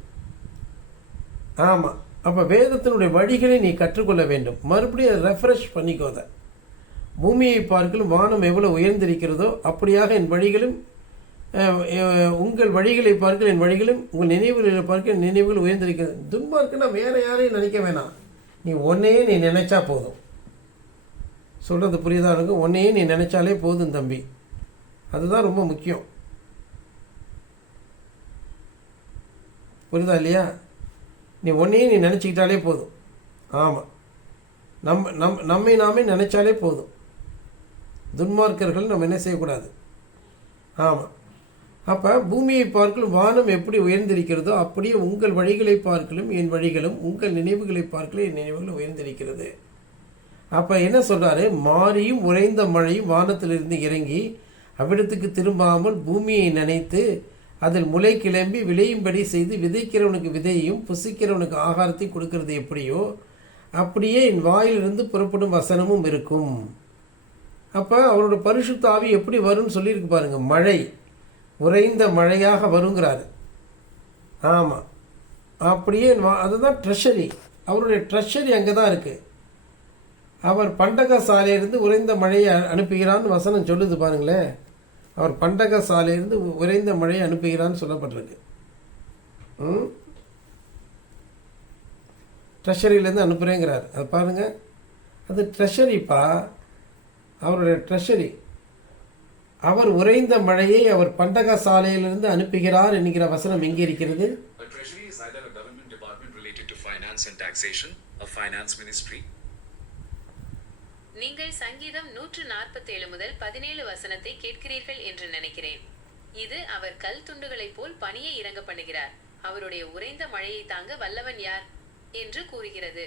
ஆமாம், அப்போ வேதத்தினுடைய வழிகளை நீ கற்றுக்கொள்ள வேண்டும். மறுபடியும் ரெஃப்ரெஷ் பண்ணிக்கோத. பூமியை பார்க்கலும் வானம் எவ்வளோ உயர்ந்திருக்கிறதோ அப்படியாக என் வழிகளும், உங்கள் வழிகளை பார்க்க என் வழிகளும், உங்கள் நினைவுகளை பார்க்க என் நினைவுகள் உயர்ந்திருக்கிறது. துன்மார்க்குன்னா வேற யாரையும் நினைக்க வேணாம், நீ ஒன்னையே நீ நினைச்சா போதும். சொல்றது புரியுதா இருக்கும்? ஒன்னையே நீ நினைச்சாலே போதும் தம்பி, அதுதான் ரொம்ப முக்கியம். புரியுதா இல்லையா? நீ ஒன்னையே நீ நினச்சிக்கிட்டாலே போதும். ஆமாம், நம்மை நாமே நினைச்சாலே போதும். துன்மார்க்கர்கள் நம்ம என்ன செய்யக்கூடாது. ஆமாம், அப்போ பூமியை பார்க்கலும் வானம் எப்படி உயர்ந்திருக்கிறதோ அப்படியே உங்கள் வழிகளை பார்க்கலும் என் வழிகளும், உங்கள் நினைவுகளை பார்க்கலும் என் நினைவுகளும் உயர்ந்திருக்கிறது. அப்போ என்ன சொல்கிறாரு? மாரியும் உறைந்த மழையும் வானத்திலிருந்து இறங்கி அவ்விடத்துக்கு திரும்பாமல் பூமியை நினைத்து அதில் முளை கிளம்பி விளையும்படி செய்து விதைக்கிறவனுக்கு விதையையும் புசிக்கிறவனுக்கு ஆகாரத்தை கொடுக்கறது எப்படியோ அப்படியே என் வாயிலிருந்து புறப்படும் வசனமும் இருக்கும். அப்போ அவரோட பரிசுத்த ஆவி எப்படி வரும்னு சொல்லியிருக்கு பாருங்க. மழை உறைந்த மழையாக வருங்கிறாரு. ஆமாம், அப்படியே அதுதான் ட்ரெஷரி. அவருடைய ட்ரெஷரி அங்கே தான் இருக்குது. அவர் பண்டக சாலையிலிருந்து உறைந்த மழையை அனுப்புகிறான்னு வசனம் சொல்லுது பாருங்களேன். அவர் பண்டக சாலையிலிருந்து உறைந்த மழையை அனுப்புகிறான்னு சொல்லப்பட்டிருக்கு. ட்ரெஷரியிலேருந்து அனுப்புகிறேங்கிறார். அது பாருங்கள், அது ட்ரெஷரிப்பா, அவருடைய ட்ரெஷரி. அவர் உறைந்த மழையை அவர் பண்டக சாலையிலிருந்து அனுப்புகிறார் என்கிற வசனம் எங்கே இருக்கிறது? நீங்கள் சங்கீதம் 147 முதல் 17 வசனத்தை கேட்கிறீர்கள் என்று நினைக்கிறேன். இது அவர் கல் துண்டுகளைப் போல் பனியை இறங்க பண்ணுகிறார், அவருடைய உறைந்த மழையை தாங்க வல்லவன் யார் என்று கூறுகிறது.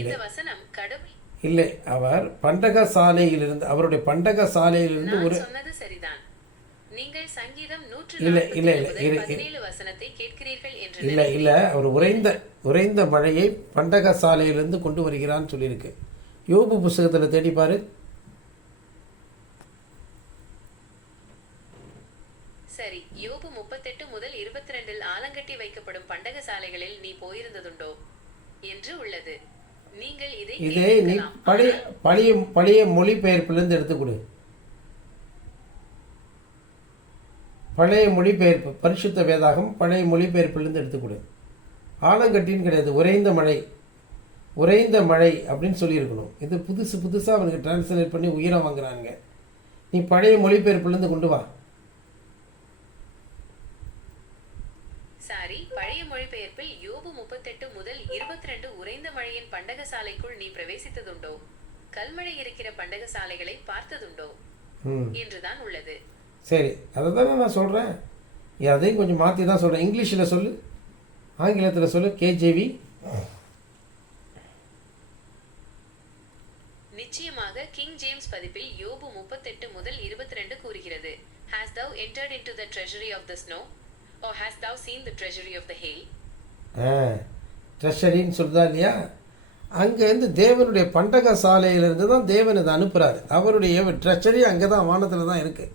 இந்த வசனம் கடவுள் இல்லை, அவர் பண்டக சாலையிலிருந்து, அவருடைய பண்டக சாலையிலிருந்து ஒரு சொன்னது சரிதான். நீங்கள் சங்கீதம் 147 வசனத்தை கேட்கிறீர்கள் என்று இல்லை, அவர் உறைந்த மழையை பண்டக சாலையிலிருந்து கொண்டு வருகிறான்னு சொல்லியிருக்கு. யோபு புஸ்தகத்தில் தேடி பாரு. சரி, யோபு 38 முதல் 22 ஆலங்கட்டி வைக்கப்படும் பண்டக சாலைகளில் நீ போயிருந்ததுண்டோ என்று உள்ளது. நீங்கள் இதை நீ பழைய மொழிபெயர்ப்பிலிருந்து எடுத்துக்கொடு. பழைய மொழிபெயர்ப்பு, பரிசுத்த வேதாகம் பழைய மொழிபெயர்ப்பிலிருந்து எடுத்துக்கொடு. ஆலங்கட்டின்னு கிடையாது, உறைந்த மழை அப்படின்னு சொல்லியிருக்கணும். இது புதுசாக அவனுக்கு டிரான்ஸ்லேட் பண்ணி உயிரம் வாங்குறாங்க. நீ பழைய மொழிபெயர்ப்பிலிருந்து கொண்டு வா. பழைய மொழிபெயர்ப்பில் யோபு 38 முதல் 22 உறைந்த மழையின் பண்டக சாலைக்குள் நீ பிரவேசித்ததுண்டோ, கல்மழை இருக்கிற பண்டக சாலைகளை பார்த்ததுண்டோ என்றுதான் உள்ளது. சரி, அதை தானே நான் சொல்கிறேன். அதையும் கொஞ்சம் மாற்றி தான் சொல்கிறேன். இங்கிலீஷில் சொல்லு, ஆங்கிலத்தில் சொல்லு. கேஜேவி. நிச்சயமாக கிங் ஜேம்ஸ் பதிப்பில் யோபு 38 முதல் 22 கூறுகிறது, Hast thou entered into the treasury of the snow? Or hast thou seen the treasury of the hail? ட்ரெஷரின்னு சொல்லுதா இல்லையா? அங்கேருந்து தேவனுடைய பண்டக சாலையிலிருந்து தான் தேவன் அதை அனுப்புகிறாரு. அவருடைய ட்ரெஷரி அங்கே தான் வானத்தில் தான் இருக்குது.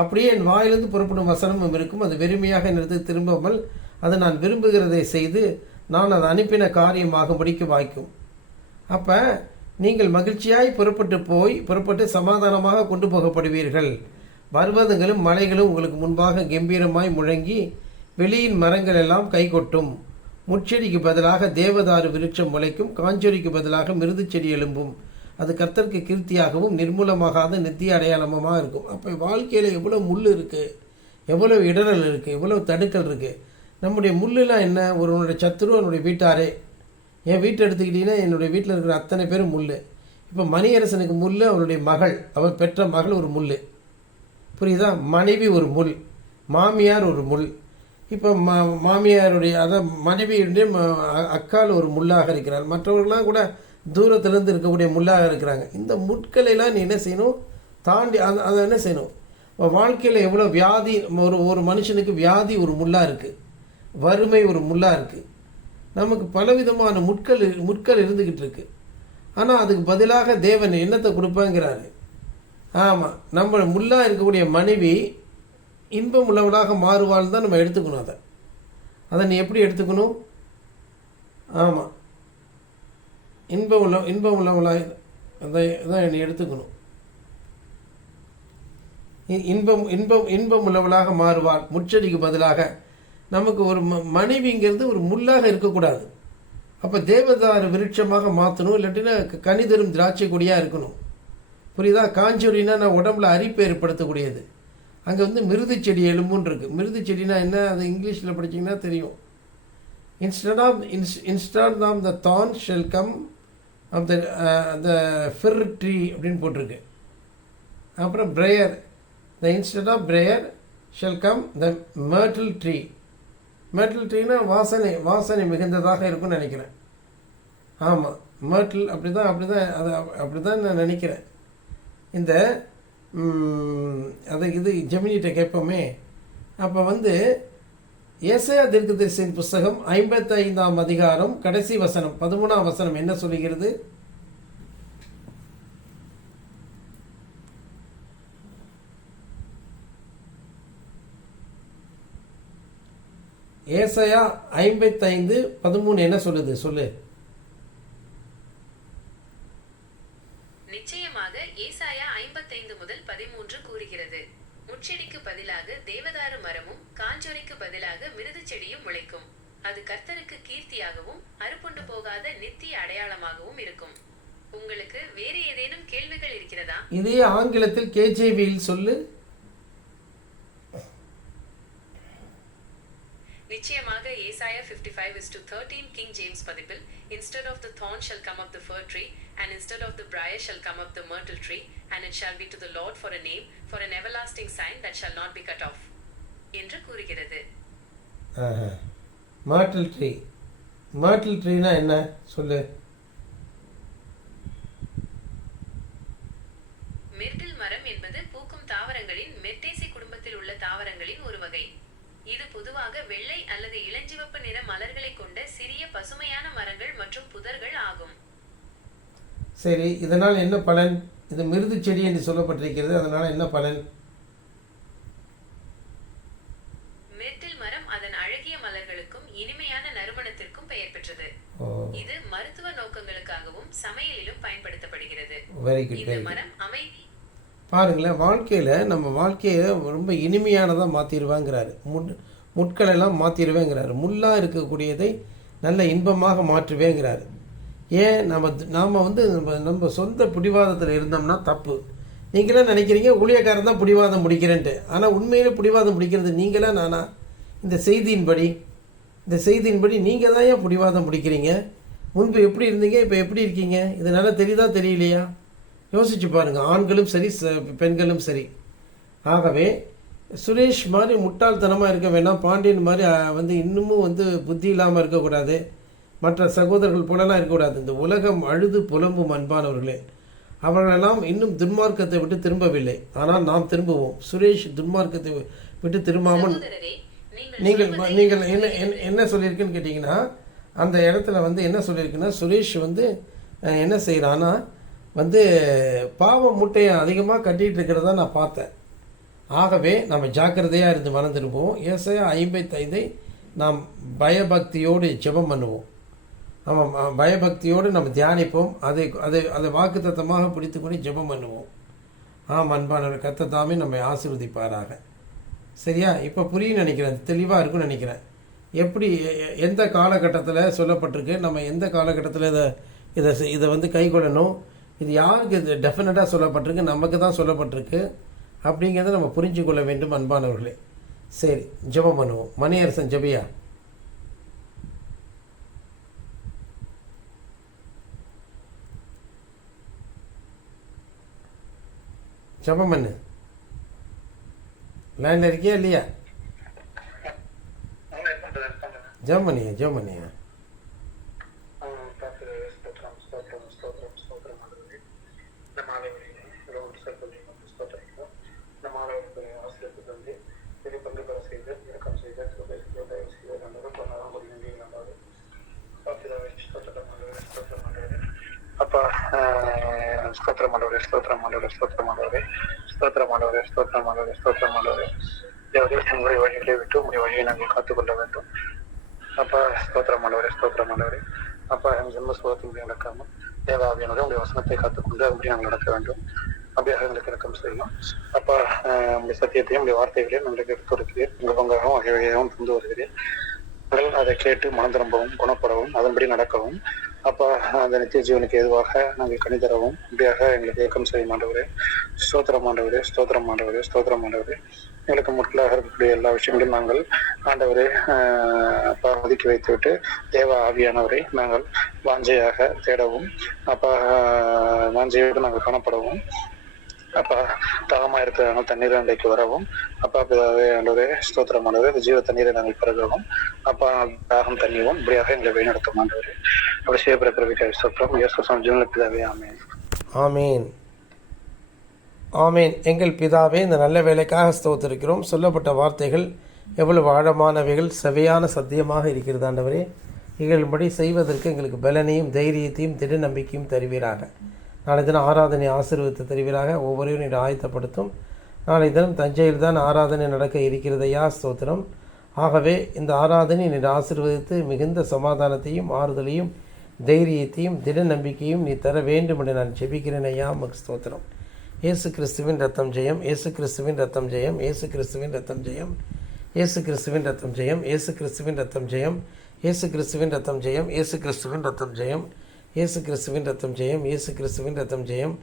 அப்படியே என் வாயிலிருந்து புறப்படும் வசனமும் இருக்கும், அது வெறுமையாக என்னிடத்து திரும்பாமல் அது நான் விரும்புகிறதை செய்து நான் அதை அனுப்பின காரியமாகும்படிக்கு வாய்க்கும். அப்போ நீங்கள் மகிழ்ச்சியாய் புறப்பட்டு சமாதானமாக கொண்டு போகப்படுவீர்கள். பர்வதங்களும் மலைகளும் உங்களுக்கு முன்பாக கம்பீரமாய் முழங்கி வெளியின் மரங்கள் எல்லாம் கைகொட்டும். முட்செடிக்கு பதிலாக தேவதாரு விருட்சம் முளைக்கும், காஞ்சொரிக்கு பதிலாக மிருது செடி எழும்பும். அது கர்த்தருக்கு கீர்த்தியாகவும் நிர்மூலமாகாத நித்திய அடையாளமாக இருக்கும். அப்போ வாழ்க்கையில் எவ்வளோ முள் இருக்குது, எவ்வளோ இடரல் இருக்குது, எவ்வளோ தடுக்கல் இருக்குது. நம்முடைய முள்ளெலாம் என்ன? ஒருவனுடைய சத்துரு அவனுடைய வீட்டாரே. என் வீட்டை எடுத்துக்கிட்டிங்கன்னா என்னுடைய வீட்டில் இருக்கிற அத்தனை பேரும் முள். இப்போ மணியரசனுக்கு முள் அவருடைய மகள், அவர் பெற்ற மகள் ஒரு முள், புரியுதா? மனைவி ஒரு முள், மாமியார் ஒரு முள். இப்போ மாமியாருடைய அதான் மனைவியுடைய அக்கால் ஒரு முள்ளாக இருக்கிறார். மற்றவர்கள்லாம் கூட தூரத்திலேருந்து இருக்கக்கூடிய முள்ளாக இருக்கிறாங்க. இந்த முட்களெல்லாம் நீ என்ன செய்யணும்? தாண்டி அதை என்ன செய்யணும்? வாழ்க்கையில் எவ்வளோ வியாதி, ஒரு மனுஷனுக்கு வியாதி ஒரு முள்ளாக இருக்குது, வறுமை ஒரு முள்ளாக இருக்குது, நமக்கு பலவிதமான முட்கள் இருந்துக்கிட்டு இருக்கு. ஆனால் அதுக்கு பதிலாக தேவன் என்னத்தை கொடுப்பாங்கிறாரு? ஆமாம், நம்ம முள்ளாக இருக்கக்கூடிய மனைவி இன்பம் உள்ளவளாக மாறுவாள் தான் நம்ம எடுத்துக்கணும். அதை நீ எப்படி எடுத்துக்கணும்? ஆமாம், இன்பம் உள்ளவளாக தான் நீ எடுத்துக்கணும். இன்பம் உள்ளவளாக மாறுவாள். முச்செடிக்கு பதிலாக நமக்கு ஒரு மனைவிங்கிறது ஒரு முள்ளாக இருக்கக்கூடாது. அப்போ தேவதாரு விருட்சமாக மாற்றணும், இல்லாட்டினா கனிதரும் திராட்சை கொடியாக இருக்கணும். புரியுதா? காஞ்சூரினா நான் உடம்புல அரிப்பு ஏற்படுத்தக்கூடியது. அங்கே வந்து மிருது செடி எலும்புன்னு இருக்குது. மிருது செடினா என்ன? அது இங்கிலீஷில் படிச்சிங்கன்னா தெரியும். Instead of the thorn shall come of the fir tree அப்படின்னு போட்டிருக்கு. அப்புறம் brier, the instead of brier shall come the myrtle tree. Myrtle ட்ரீனா வாசனை மிகுந்ததாக இருக்கும்னு நினைக்கிறேன். ஆமாம், மெர்டில் அப்படி தான் நான் நினைக்கிறேன். இந்த இது ஜெமினிட்ட கேட்போமே. அப்போ வந்து ஏசாயா தீர்க்கதரிசியின் புஸ்தகம் 55ஆம் அதிகாரம் கடைசி வசனம் 13ஆம் வசனம் என்ன சொல்லுகிறது? ஏசாயா 55:13 என்ன சொல்லுது? சொல்லு. நிச்சயமாக ஏசாயா 55:13 கூறுகிறது, முட்செடிக்கு பதிலாக தேவதாரு மரமும் காஞ்சொரிக்கு பதிலாக மிருது செடியும் முளைக்கும். அது கர்த்தருக்கு கீர்த்தியாகவும் அறுப்புண்டு போகாத நித்திய அடையாளமாகவும் இருக்கும். உங்களுக்கு வேறு ஏதேனும் கேள்விகள் இருக்கிறதா? இதே ஆங்கிலத்தில் கேஜேவியில் சொல்லு. நிச்சயமாக ஏசாயா 55:13 King James பதிப்பில், instead of the thorn shall come up the fir tree, and instead of the briar shall come up the myrtle tree, and it shall be to the Lord for a name, for an everlasting sign that shall not be cut off என்று கூறுகிறது. மர்டில் ட்ரீனா என்ன சொல்லு. மெர்டில் மரம் என்பது பூக்கும் தாவரங்களின் மெர்டேசி குடும்பத்தில் உள்ள தாவரங்களின் ஒரு வகை. இது பொதுவாக வெள்ளை அல்லது இளஞ்சிவப்பு நிற மலர்களை கொண்ட சிறிய பசுமையான மரங்கள் மற்றும் புதர்கள் ஆகும். சரி, இதனால் என்ன பலன்? இது மிருது செடி என்று சொல்லப்பட்டிருக்கிறது, அதனால என்ன பலன்? மெர்டில் மரம் அதன் அழகிய மலர்களுக்கும் இனிமையான நறுமணத்திற்கும் பெயர் பெற்றது. இது மருத்துவ நோக்கங்களுக்காகவும் சமையலிலும் பயன்படுத்தப்படுகிறது. இந்த மரம் அமைதி. பாருங்களேன், நம்ம வாழ்க்கையை ரொம்ப இனிமையானதாக மாற்றிடுவாங்கிறாரு. முட்களெல்லாம் மாற்றிடுவேங்கிறாரு. முள்ளாக இருக்கக்கூடியதை நல்ல இன்பமாக மாற்றுவேங்கிறாரு. ஏன்? நாம் வந்து நம்ம சொந்த பிடிவாதத்தில் இருந்தோம்னா தப்பு. நீங்களாம் நினைக்கிறீங்க ஊழியக்காரன் தான் பிடிவாதம் முடிக்கிறேன்ட்டு. ஆனால் உண்மையிலே பிடிவாதம் முடிக்கிறது நீங்களா நானா? இந்த செய்தியின்படி நீங்கள் தான் ஏன் பிடிவாதம் முடிக்கிறீங்க? முன்பு எப்படி இருந்தீங்க, இப்போ எப்படி இருக்கீங்க? இது நல்லா தெரியுதா தெரியலையா? யோசிச்சு பாருங்கள், ஆண்களும் சரி பெண்களும் சரி. ஆகவே சுரேஷ் மாதிரி முட்டாள்தனமாக இருக்க வேண்டாம், பாண்டியன் மாதிரி வந்து இன்னமும் வந்து புத்தி இல்லாமல் இருக்கக்கூடாது, மற்ற சகோதரர்கள் போலலாம் இருக்கக்கூடாது. இந்த உலகம் அழுது புலம்பும் அன்பானவர்களே. அவர்களெல்லாம் இன்னும் துன்மார்க்கத்தை விட்டு திரும்பவில்லை, ஆனால் நாம் திரும்புவோம். சுரேஷ் துன்மார்க்கத்தை விட்டு திரும்பாமல் நீங்கள் என்ன சொல்லியிருக்குன்னு கேட்டிங்கன்னா, அந்த இடத்துல வந்து என்ன சொல்லியிருக்குன்னா, சுரேஷ் வந்து என்ன செய்கிறான்னா வந்து பாவ மூட்டையை அதிகமாக கட்டிகிட்டு இருக்கிறதா நான் பார்த்தேன். ஆகவே நம்ம ஜாக்கிரதையாக இருந்து மனம் திரும்புவோம். ஏசாயா 55 நாம் பயபக்தியோடு ஜெபம் பண்ணுவோம். நம்ம பயபக்தியோடு நம்ம தியானிப்போம். அதை வாக்குத்தத்தமாக பிடித்து கொண்டு ஜெபம் பண்ணுவோம். அன்பானவர் கர்த்தர் தாமே நம்மை ஆசீர்வதிப்பாராக. சரியா? இப்போ புரியும் நினைக்கிறேன், தெளிவாக இருக்குன்னு நினைக்கிறேன். எப்படி எந்த காலகட்டத்தில் சொல்லப்பட்டிருக்கு, நம்ம எந்த காலகட்டத்தில் இதை வந்து கை கொள்ளணும், இது யாருக்கு இது டெஃபினட்டாக சொல்லப்பட்டிருக்கு, நமக்கு தான் சொல்லப்பட்டிருக்கு அப்படிங்கிறத நம்ம புரிஞ்சு கொள்ள வேண்டும் அன்பானவர்களே. சரி, ஜெபம் பண்ணுவோம். மணியரசன் ஜெபியா? ஜெபம் பண்ணு. லைனில் இருக்கியா இல்லையா? ஜெபம் பண்ணியா? ஜெபம் பண்ணியா? அப்பா ஸ்தோத்திரம் ஆண்டவரே, ஸ்தோத்திரம் ஆண்டவரே, ஸ்தோத்திரம் ஆண்டவரே, ஸ்தோத்திரம் ஆண்டவரே, ஸ்தோத்திரம் ஆண்டவரே, ஸ்தோத்திரம் ஆண்டவரே. தேவரே, உங்களுடைய வழிகளை விட்டு உங்களுடைய வழியை நாங்கள் காத்துக்கொள்ள வேண்டும். அப்பா ஸ்தோத்திரம் ஆண்டவரே, ஸ்தோத்திரம் ஆண்டவரே. அப்பா எங்கள் ஜென்ம சுகத்தை நடக்காமல் தேவாவியானவரே உங்களுடைய வசனத்தை காத்துக்கொண்டு அப்படி நாங்கள் நடக்க வேண்டும். அப்படியாக எங்களுக்கு இறக்கம் செய்யலாம். அப்பா உங்களுடைய சத்தியத்தையும் உங்களுடைய வார்த்தைகளையும் எங்களுக்கு எடுத்து வருகிறேன். உங்கள் பங்காகவும் ஆகியவையாகவும் தந்து வருகிறேன். அதை கேட்டு மனம் திரும்பவும் குணப்படவும் அதன்படி நடக்கவும் அப்பா அந்த நித்திய ஜீவனுக்கு எதுவாக நாங்கள் கனி தரவும் இப்படியாக எங்களுக்கு இயக்கம் செய்ய மாண்டவரே. ஸ்தோத்திரம் ஆண்டவரே, ஸ்தோத்திரம் ஆண்டவரே, ஸ்தோத்திரம் ஆண்டவரே. எங்களுக்கு முற்களாக இருக்கக்கூடிய எல்லா விஷயங்களையும் நாங்கள் ஆண்டவரே அப்பா ஒதுக்கி வைத்துவிட்டு தேவ ஆவியானவரை நாங்கள் வாஞ்சையாக தேடவும் அப்பா வாஞ்சையோடு நாங்கள் காணப்படவும் அப்பா தாகமா இருக்கிற தண்ணீர் அண்டைக்கு வரவும் அப்பா பிதாவே ஆண்டவரே ஸ்தோத்திரம் ஆண்டவரே ஜீவ தண்ணீரை நாங்கள் பருகவும் அப்பா தாகம் தண்ணியும் இப்படியாக எங்களை வழிநடத்தும் ஆண்டவரே. அப்படி செய்யப்படுகிற ஸ்தோத்திரம் இயேசு ஜீவன பிதாவே. ஆமேன். ஆமேன். ஆமேன். எங்கள் பிதாவே, இந்த நல்ல வேலைக்காக ஸ்தோத்திரிக்கிறோம். சொல்லப்பட்ட வார்த்தைகள் எவ்வளவு ஆழமானவைகள், செவையான சத்தியமாக இருக்கிறது ஆண்டவரே. இகழ்படி செய்வதற்கு எங்களுக்கு பலனையும் தைரியத்தையும் திட நம்பிக்கையும் தருவீராக. நாளை தினம் ஆராதனை ஆசீர்வதித்து தருவீராக. ஒவ்வொருவரையும் ஆயத்தப்படுத்தும். நாளை தினம் தஞ்சையில் தான் ஆராதனை நடக்க இருக்கிறதையா ஸ்தோத்திரம். ஆகவே இந்த ஆராதனை நீ ஆசீர்வதித்து மிகுந்த சமாதானத்தையும் ஆறுதலையும் தைரியத்தையும் திட நம்பிக்கையும் நீ தர வேண்டும் என்று நான் ஜெபிக்கிறேன் ஐயா. உமக்கு ஸ்தோத்திரம். இயேசு கிறிஸ்துவின் ரத்தம் ஜெயம், இயேசு கிறிஸ்துவின் ரத்தம் ஜெயம், இயேசு கிறிஸ்துவின் ரத்தம் ஜெயம், இயேசு கிறிஸ்துவின் ரத்தம் ஜெயம், இயேசு கிறிஸ்துவின் ரத்தம் ஜெயம், இயேசு கிறிஸ்துவின் ரத்தம் ஜெயம், இயேசு கிறிஸ்துவின் ரத்தம் ஜெயம், இயேசு கிறிஸ்துவின் ரத்தம் ஜெயம், இயேசு கிறிஸ்துவின் ரத்தம் ஜெயம்,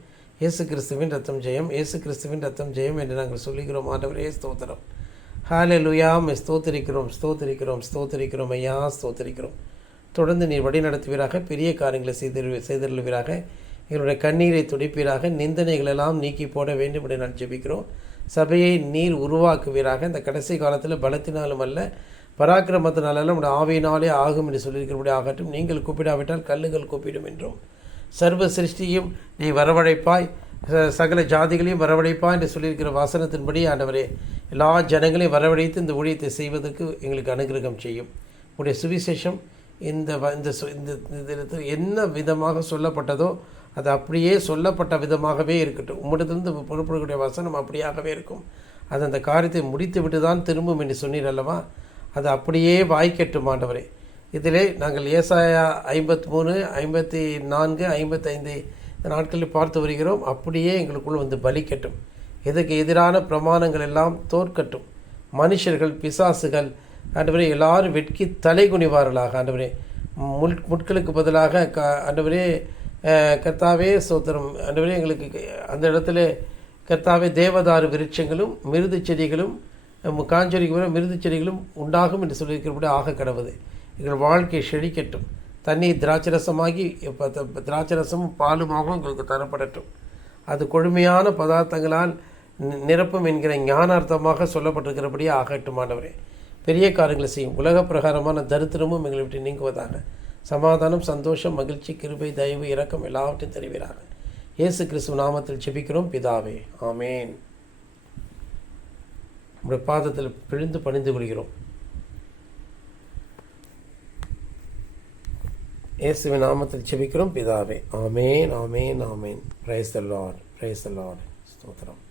இயேசு கிறிஸ்துவின் ரத்தம் ஜெயம், இயேசு கிறிஸ்துவின் ரத்தம் ஜெயம் என்று நாங்கள் சொல்லுகிறோம் ஆண்டவரே. ஸ்தோத்திரம். ஹல்லேலூயா. ஸ்தோத்திரிக்கிறோம், ஸ்தோத்திரிக்கிறோம், ஸ்தோத்திரிக்கிறோம் ஐயா, ஸ்தோத்திரிக்கிறோம். தொடர்ந்து நீர் வழி நடத்துவீராக, பெரிய காரியங்களை செய்திருவீராக, எங்களுடைய கண்ணீரை துடைப்பீராக, நிந்தனைகளெல்லாம் நீக்கி போட வேண்டும் என்று நான் ஜெபிக்கிறோம். சபையை நீர் உருவாக்குவீராக. இந்த கடைசி காலத்தில் பலத்தினாலும் அல்ல பராக்கிரமத்தினாலும் நம்முடைய ஆவியினாலே ஆகும் என்று சொல்லியிருக்கிறபடி ஆகட்டும். நீங்கள் கூப்பிடாவிட்டால் கல்லுகள் கூப்பிடும் என்றும், சர்வ சிருஷ்டியும் நீ வரவழைப்பாய், சகல ஜாதிகளையும் வரவழைப்பாய் என்று சொல்லியிருக்கிற வாசனத்தின்படி ஆண்டவரே எல்லா ஜனங்களையும் வரவழைத்து இந்த ஊழியத்தை செய்வதற்கு எங்களுக்கு அனுகிரகம் செய்யும். உடைய சுவிசேஷம் இந்த என்ன விதமாக சொல்லப்பட்டதோ அது அப்படியே சொல்லப்பட்ட விதமாகவே இருக்கட்டும். உம்மிடத்திலிருந்து புறப்படக்கூடிய வசனம் அப்படியாகவே இருக்கும். அது அந்த காரியத்தை முடித்து விட்டு தான் திரும்பும் என்று சொன்னீர் அல்லவா? அது அப்படியே வாய்க்கட்டும் ஆண்டவரே. இதிலே நாங்கள் ஏசாயா 53, 54, 55 இந்த நாட்களில் பார்த்து வருகிறோம். அப்படியே எங்களுக்குள் வந்து பலிக்கட்டும். இதுக்கு எதிரான பிரமாணங்கள் எல்லாம் தோற்கட்டும். மனுஷர்கள், பிசாசுகள் ஆண்டவரே எல்லாரும் வெட்கி தலை குனிவார்களாக. ஆண்டவரே முட்களுக்கு பதிலாக ஆண்டவரே கர்த்தாவே ஸ்தோத்திரம். ஆண்டவரே எங்களுக்கு அந்த இடத்துல கர்த்தாவே தேவதாரு விருட்சங்களும் மிருது செடிகளும் காஞ்சொரிக்கு மிருது செடிகளும் உண்டாகும் என்று சொல்லியிருக்கிறபடி ஆக கடவுது. எங்கள் வாழ்க்கை செழிக்கட்டும். தண்ணீர் திராட்சரசமாகி திராட்சரசமும் பாலுமாகவும் எங்களுக்கு தரப்படட்டும். அது கொழுமையான பதார்த்தங்களால் நிரப்பும் என்கிற ஞானார்த்தமாக சொல்லப்பட்டிருக்கிறபடியே ஆகட்டும் ஆண்டவரே. பெரிய காரியங்களை செய்யும். உலக பிரகாரமான தரித்திரமும் எங்களை விட்டு நீங்குவதாக. சமாதானம், சந்தோஷம், மகிழ்ச்சி, கிருபை, தயவு, இரக்கம் எல்லாவற்றையும் தருவீராக. இயேசு கிறிஸ்துவ நாமத்தில் ஜெபிக்கிறோம் பிதாவே. ஆமேன். நம்முடைய பாதத்தில் பிழிந்து பணிந்து கொள்கிறோம். இயேசுவின் நாமத்தில் ஜெபிக்கிறோம் பிதாவே. ஆமேன், ஆமேன், ஆமேன். Praise the lord, praise the lord. ஸ்தோத்திரம்.